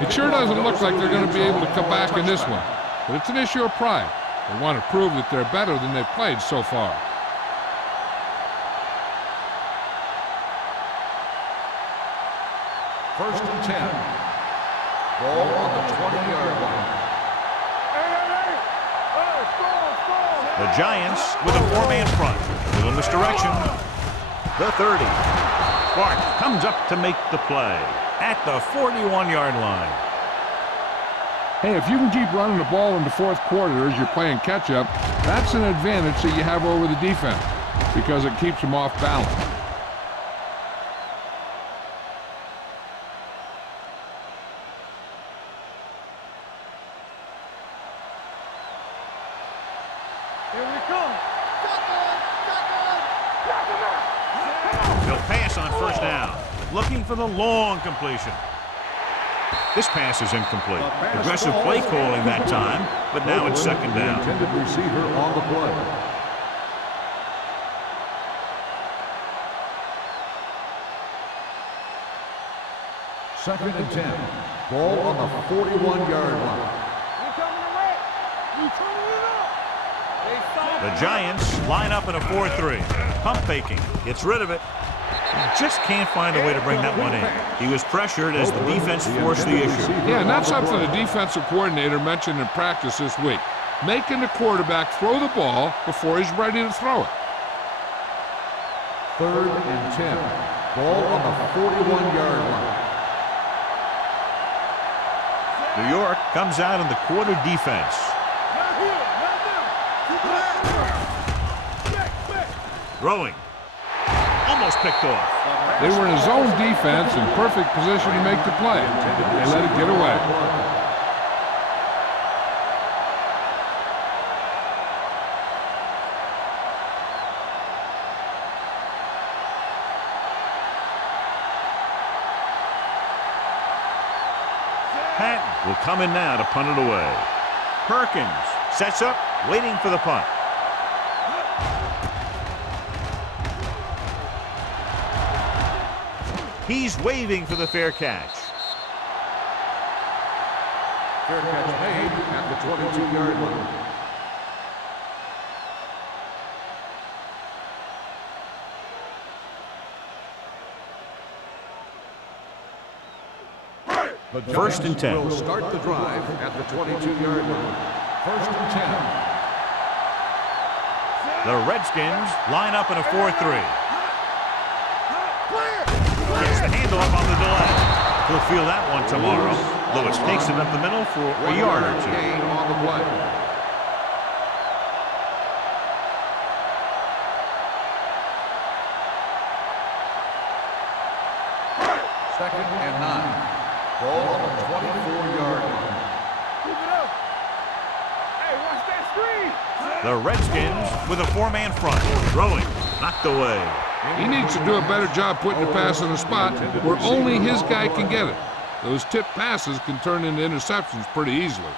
It sure doesn't look like they're going to be able to come back in this one, but it's an issue of pride. They want to prove that they're better than they've played so far. First and 10. Ball on the 20-yard line. The Giants with a 4-man front. Little misdirection. The 30. Clark comes up to make the play at the 41-yard line. Hey, if you can keep running the ball in the fourth quarter as you're playing catch-up, that's an advantage that you have over the defense because it keeps them off balance. They'll pass on first down, looking for the long completion. This pass is incomplete. Aggressive play calling that time, but now it's second down. Intended receiver on the play. Second and 10. Ball on the 41-yard line. The Giants line up in a 4-3. Pump faking. Gets rid of it. Just can't find a way to bring that one in. He was pressured as the defense forced the issue. Yeah, and that's something the defensive coordinator mentioned in practice this week. Making the quarterback throw the ball before he's ready to throw it. Third and 10. Ball on the 41-yard line. New York comes out in the quarter defense. Throwing. Almost picked off. They were in a zone defense in perfect position to make the play. They let it get away. Patton will come in now to punt it away. Perkins sets up, waiting for the punt. He's waving for the fair catch. Fair catch made at the 22-yard line. The First and 10. will start the drive at the 22-yard line. First and 10. The Redskins line up in a 4-3. Gets the handle up on the delay. He'll feel that one tomorrow. Lewis takes it up the middle for a yard or two. Gain on the play. Second and 9. Ball on the 24-yard line. Keep it up. Hey, watch that screen. The Redskins with a 4-man front. Throwing. Knocked away. He needs to do a better job putting the pass in a spot where only his guy can get it. Those tip passes can turn into interceptions pretty easily.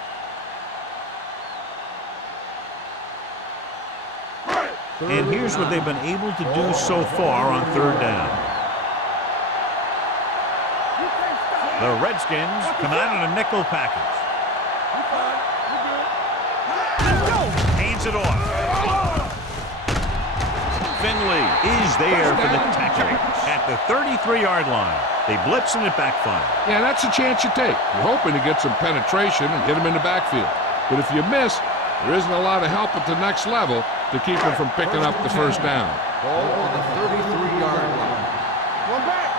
And here's what they've been able to do so far on third down. The Redskins come out in a nickel package. Hands it off. Finley is there for the tackle at the 33-yard line. They blitz and it backfires. Yeah, that's a chance you take. You're hoping to get some penetration and hit him in the backfield. But if you miss, there isn't a lot of help at the next level to keep him from picking up the first down. Ball on the 33-yard line. One back.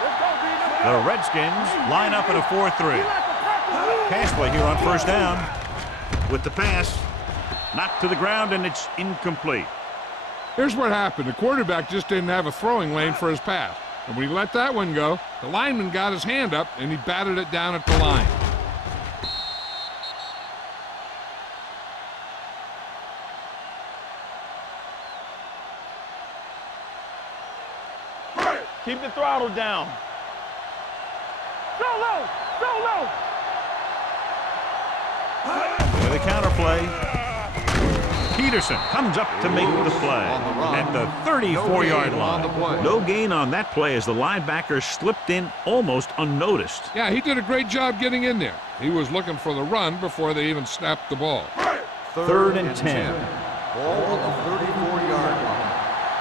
Let's go, B. The Redskins line up in a 4-3. Pass play here on first down. With the pass, knocked to the ground, and it's incomplete. Here's what happened. The quarterback just didn't have a throwing lane for his pass. And when he let that one go, the lineman got his hand up, and he batted it down at the line. Keep the throttle down. So low. So low. With a counterplay. Peterson comes up to make the play at the 34-yard line. No gain on that play as the linebacker slipped in almost unnoticed. Yeah, he did a great job getting in there. He was looking for the run before they even snapped the ball. Third and 10. Ball on the 34-yard line.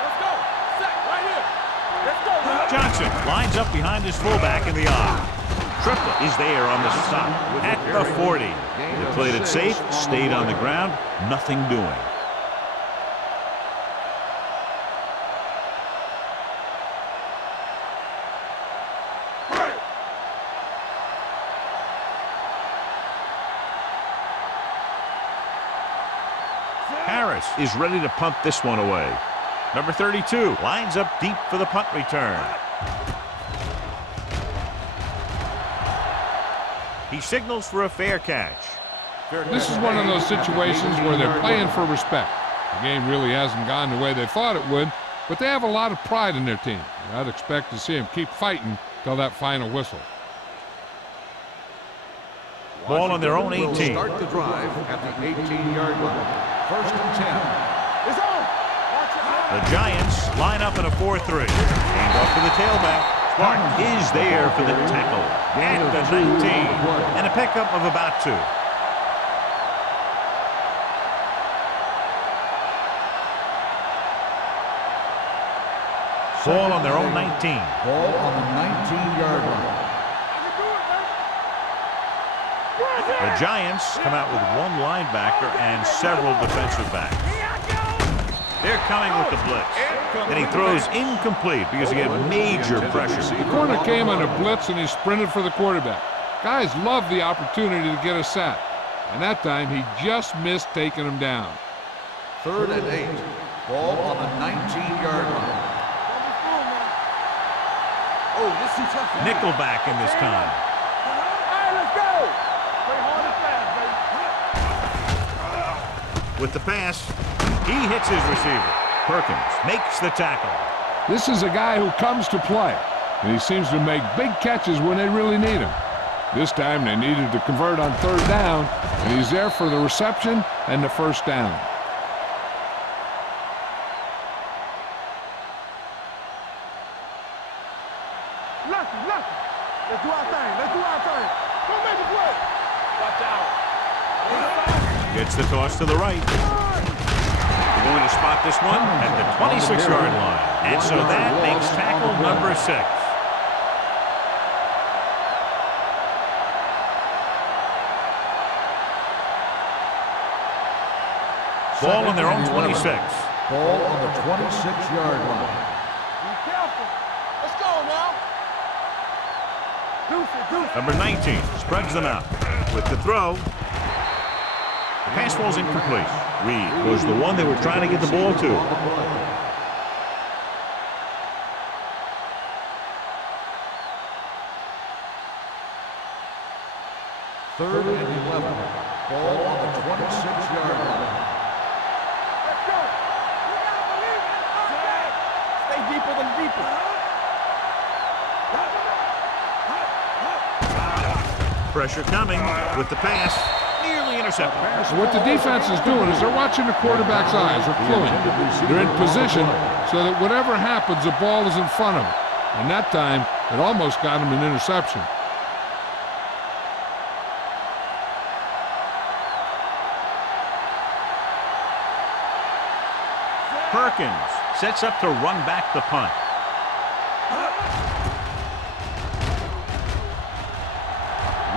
Let's go. Set right here. Let's go. Johnson lines up behind his fullback in the eye. Triplett is there on the stop at the 40. They played it safe, stayed on the ground, nothing doing. Harris is ready to punt this one away. Number 32 lines up deep for the punt return. He signals for a fair catch. This is one of those situations where they're playing for respect. The game really hasn't gone the way they thought it would, but they have a lot of pride in their team. And I'd expect to see them keep fighting till that final whistle. Ball on their own 18. Will start the drive at the 18-yard line. First and 10. It's on. The Giants line up in a 4-3. Hand off to the tailback. Clark is there for the tackle at the 19. And a pickup of about 2. Ball on their own 19. Ball on the 19-yard line. The Giants come out with one linebacker and several defensive backs. They're coming with the blitz. And he throws incomplete because he had major pressure. The corner came on a blitz and he sprinted for the quarterback. Guys love the opportunity to get a sack. And that time he just missed taking him down. Third and 8. Ball on the 19-yard line. Oh, this is tough. Nickelback in this time. Hey, let's go. Play hard and fast, baby. With the pass, he hits his receiver. Perkins makes the tackle. This is a guy who comes to play, and he seems to make big catches when they really need him. This time they needed to convert on third down, and he's there for the reception and the first down. Lucky. Let's do our thing. Go make the play. Watch out. Gets the toss to the right. They're going to spot this one at the 26-yard line. And so that makes tackle number 6. Ball on their own 26. Ball on the 26-yard line. Be careful. Let's go now. Deuce. Number 19 spreads them out. With the throw, the pass falls incomplete. Reed was the one they were trying to get the ball to. Third and 11. Ball on the 26-yard line. Let's go. We gotta believe it. Stay deeper than deeper. Pressure coming with the pass. Nearly intercepted. So what the defense is doing is they're watching the quarterback's eyes. They're cluing. They're in position so that whatever happens, the ball is in front of them. And that time, it almost got him an interception. Perkins sets up to run back the punt.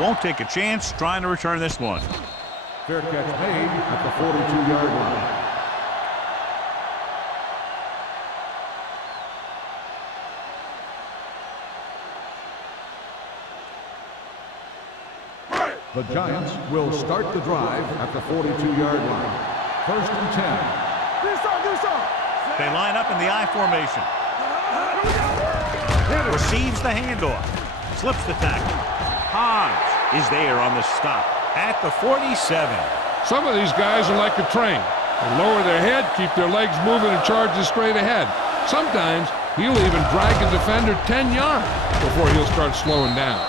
Won't take a chance trying to return this one. Fair catch made at the 42-yard line. The Giants will start the drive at the 42-yard line. First and 10. They line up in the I formation. Receives the handoff. Slips the tackle. Hodge is there on the stop at the 47. Some of these guys are like a train. They lower their head, keep their legs moving, and charge straight ahead. Sometimes he'll even drag a defender 10 yards before he'll start slowing down.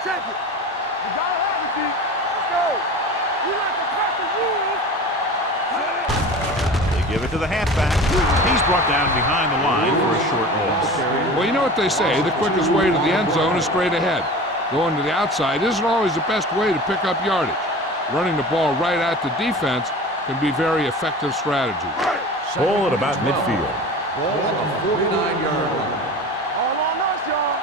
Check it. You gotta have it, D. Let's go. You like to cut the rules. They give it to the halfback. He's brought down behind the line for a short loss. Well, you know what they say, the quickest way to the end zone is straight ahead. Going to the outside isn't always the best way to pick up yardage. Running the ball right at the defense can be very effective strategy. Ball at about midfield. Ball on the 49-yard line. All on us, y'all.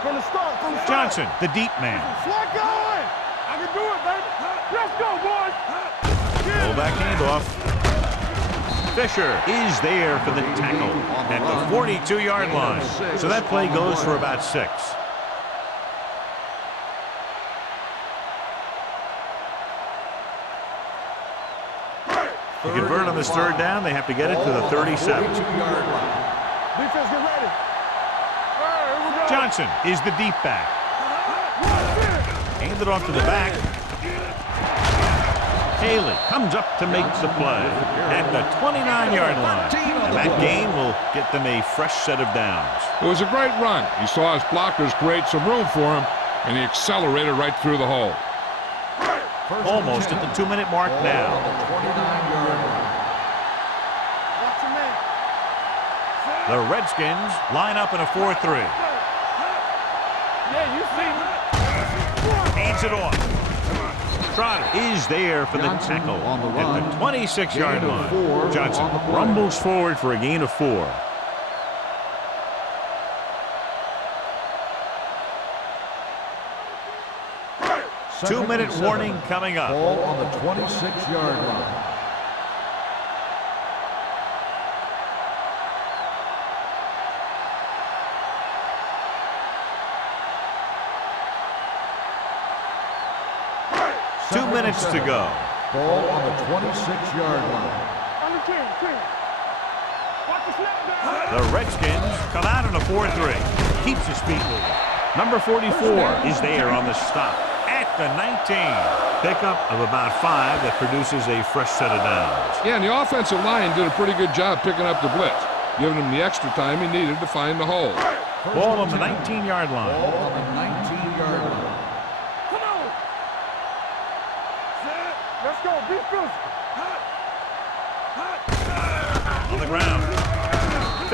From the start. Johnson, the deep man. Slug going. I can do it, baby. Let's go, boys. Fullback handoff. Fisher is there for the tackle at the 42-yard line. So that play goes for about 6. To convert on this third down, they have to get it to the 37. Defense, get ready. Johnson is the deep back. Handed off to the back. Haley comes up to make the play at the 29-yard line. And that gain will get them a fresh set of downs. It was a great run. He saw his blockers create some room for him, and he accelerated right through the hole. Almost at the 2-minute mark now. The Redskins line up in a 4-3. Yeah, you see. Hands it off. Trotter is there for the tackle at the 26-yard line. Johnson rumbles forward for a gain of 4. Two-minute warning coming up. Ball on the 26-yard line. Two minutes to go. Ball on the 26-yard line. Under 10. Watch the snap down. The Redskins come out in a 4-3. Keeps his feet moving. Number 44 is there on the stop at the 19. Pickup of about 5 that produces a fresh set of downs. Yeah, and the offensive line did a pretty good job picking up the blitz, giving him the extra time he needed to find the hole. Ball on the 19-yard line. Ball on the 19-yard line. Come on. Let's go. Be physical.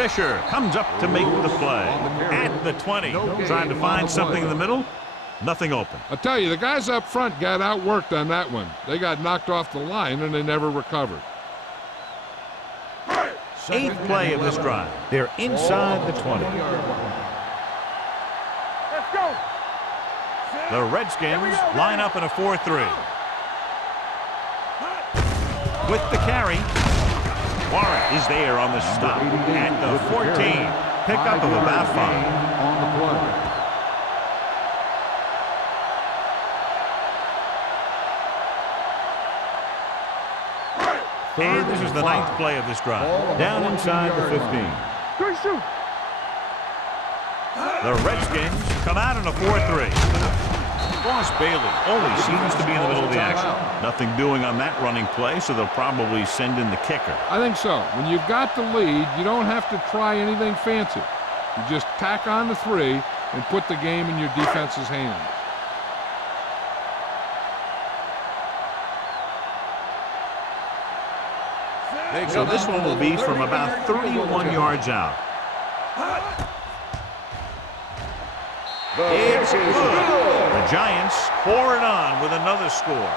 Fisher comes up to make the play. At the 20. Trying to find something in the middle. Nothing open. I tell you, the guys up front got outworked on that one. They got knocked off the line and they never recovered. 8th play of this drive. They're inside the 20. Let's go. The Redskins line up in a 4-3. With the carry, Warren is there on the stop at the 14. Pickup of about 5. On the play. And this is the 9th play of this drive. Down inside the 15. Good shoot. The Redskins come out in a 4-3. Ross Bailey always seems to be in the middle of the action. Nothing doing on that running play, so they'll probably send in the kicker. I think so. When you've got the lead, you don't have to try anything fancy. You just tack on the 3 and put the game in your defense's hands. So this one will be from about 31 yards out. It's good. The Giants pour it on with another score.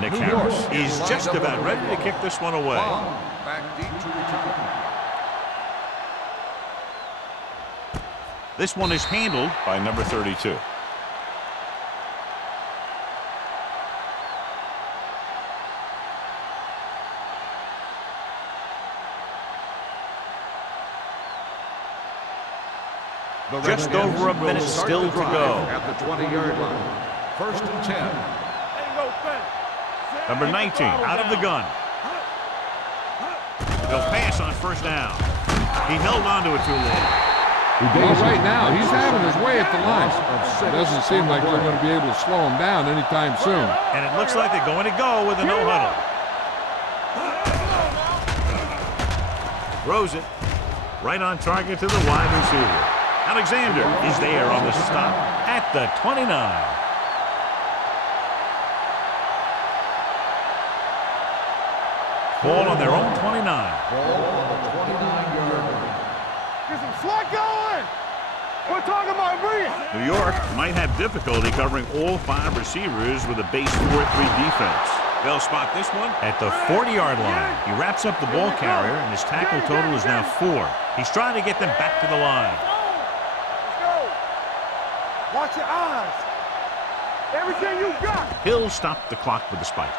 Nick Harris is just about ready to kick this one away. Back deep to return. This one is handled by number 32. Just over a minute still to go. At the 20-yard line. 1st and 10. Number 19 out of the gun. He'll pass on 1st down. He held on to it too long. Well, right now, he's having his way at the line. It doesn't seem like they're going to be able to slow him down anytime soon. And it looks like they're going to go with a no-huddle. Throws it right on target to the wide receiver. Alexander is there on the stop at the 29. Ball on their own 29. Ball on the 29-yard line. Get some slack going. We're talking about breathe. New York might have difficulty covering all 5 receivers with a base 4-3 defense. They'll spot this one at the 40-yard line. He wraps up the ball carrier, and his tackle total is now 4. He's trying to get them back to the line. Let's go. Watch your eyes. Everything you got. He'll stop the clock with the spike.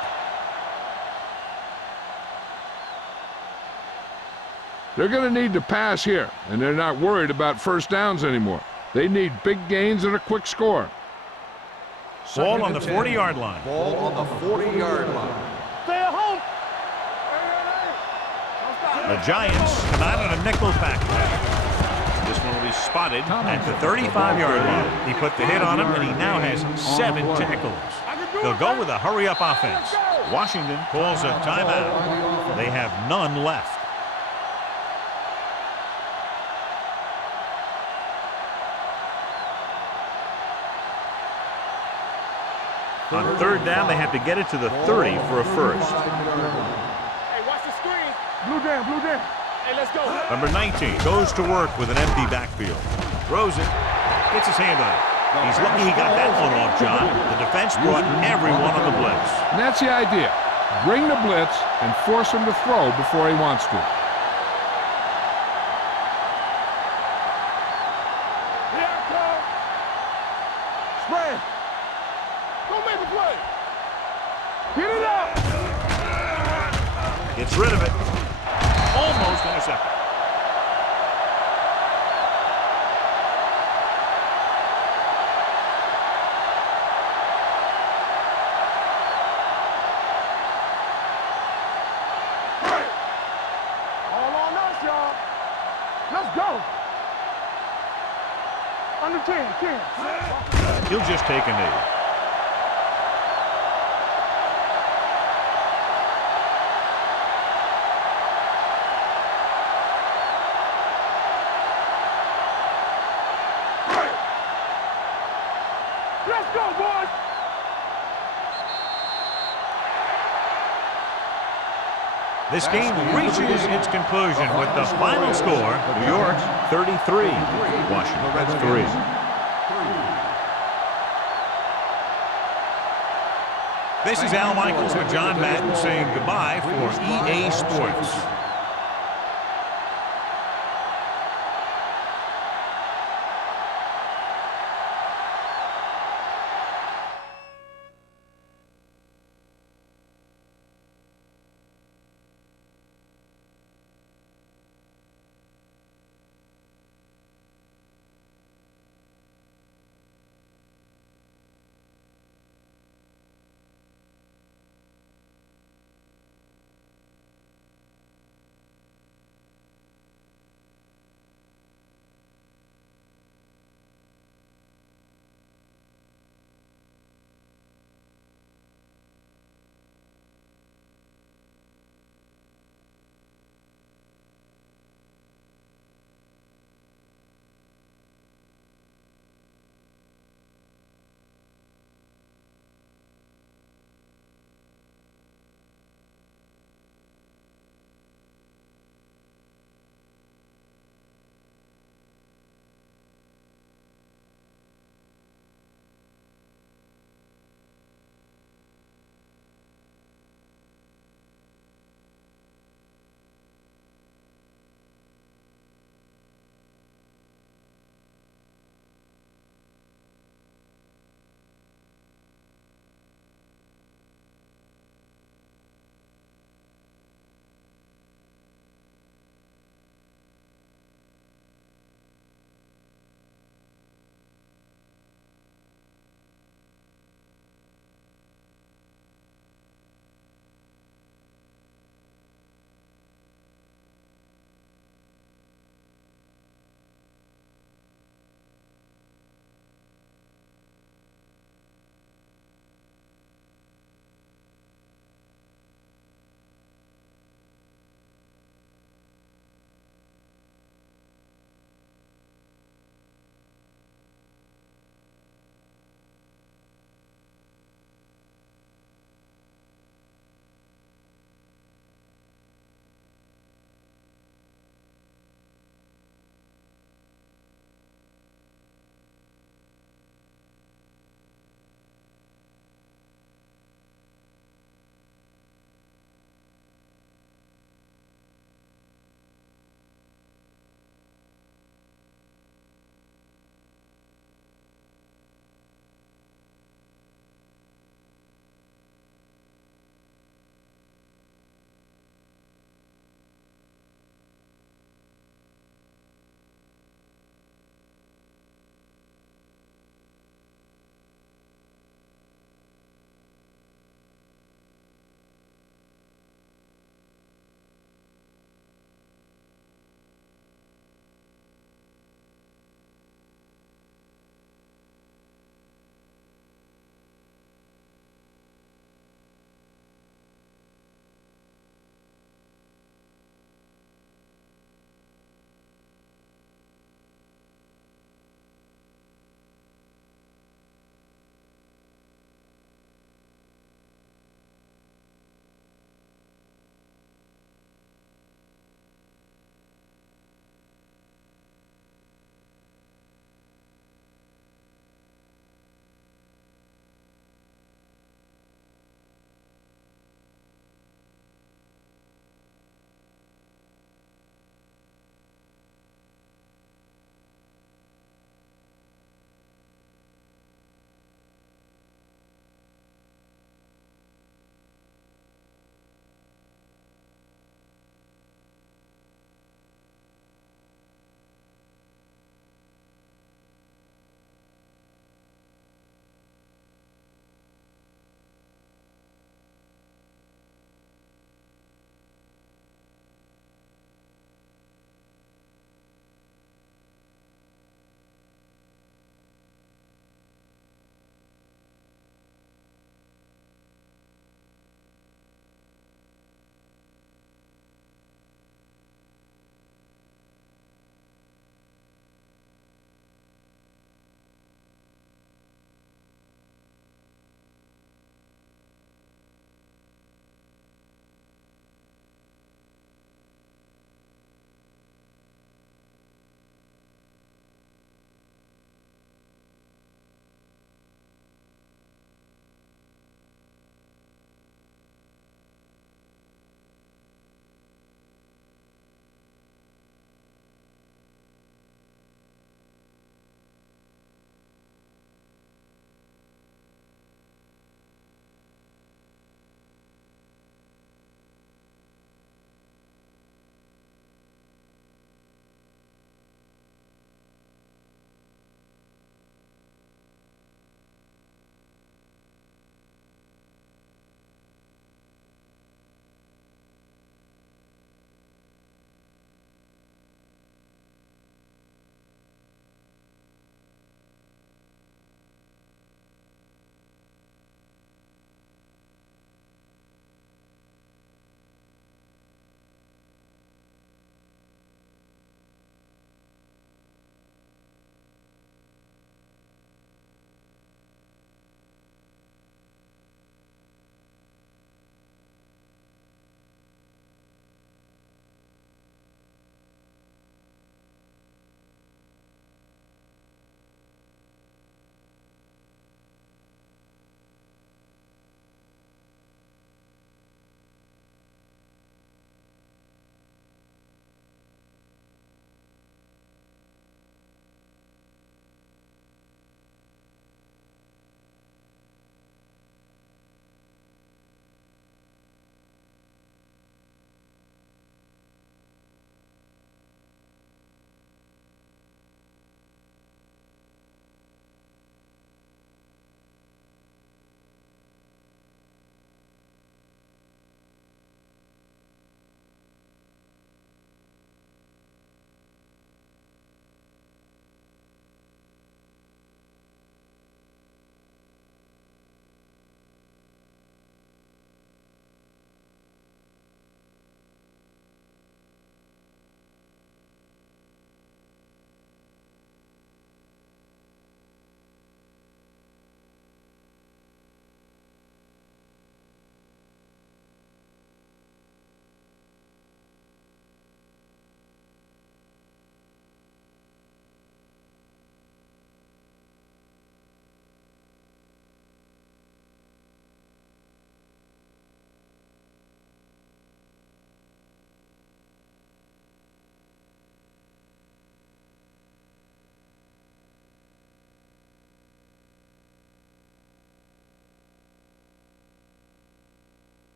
They're going to need to pass here, and they're not worried about 1st downs anymore. They need big gains and a quick score. Ball on the 40-yard line. Ball on the 40-yard line. Stay at home. The Giants come out in a nickel pack. This one will be spotted at the 35-yard line. He put the hit on him, and he now has 7 tackles. They'll go with a hurry-up offense. Washington calls a timeout. They have none left. On 3rd down, they have to get it to the 30 for a first. Hey, watch the screen. Blue down, blue down. Hey, let's go. Number 19 goes to work with an empty backfield. Throws it. Gets his hand on it. He's lucky he got that one off, John. The defense brought everyone on the blitz. And that's the idea. Bring the blitz and force him to throw before he wants to. Here I come. Spread. Go make a play. Get it up. Gets rid of it. Almost intercepted. All on us, y'all. Let's go. Under 10. He'll just take a knee. go, boys. This game reaches its conclusion with the final score, New York 33, Washington 3. This is Al Michaels with John Madden saying goodbye for EA Sports.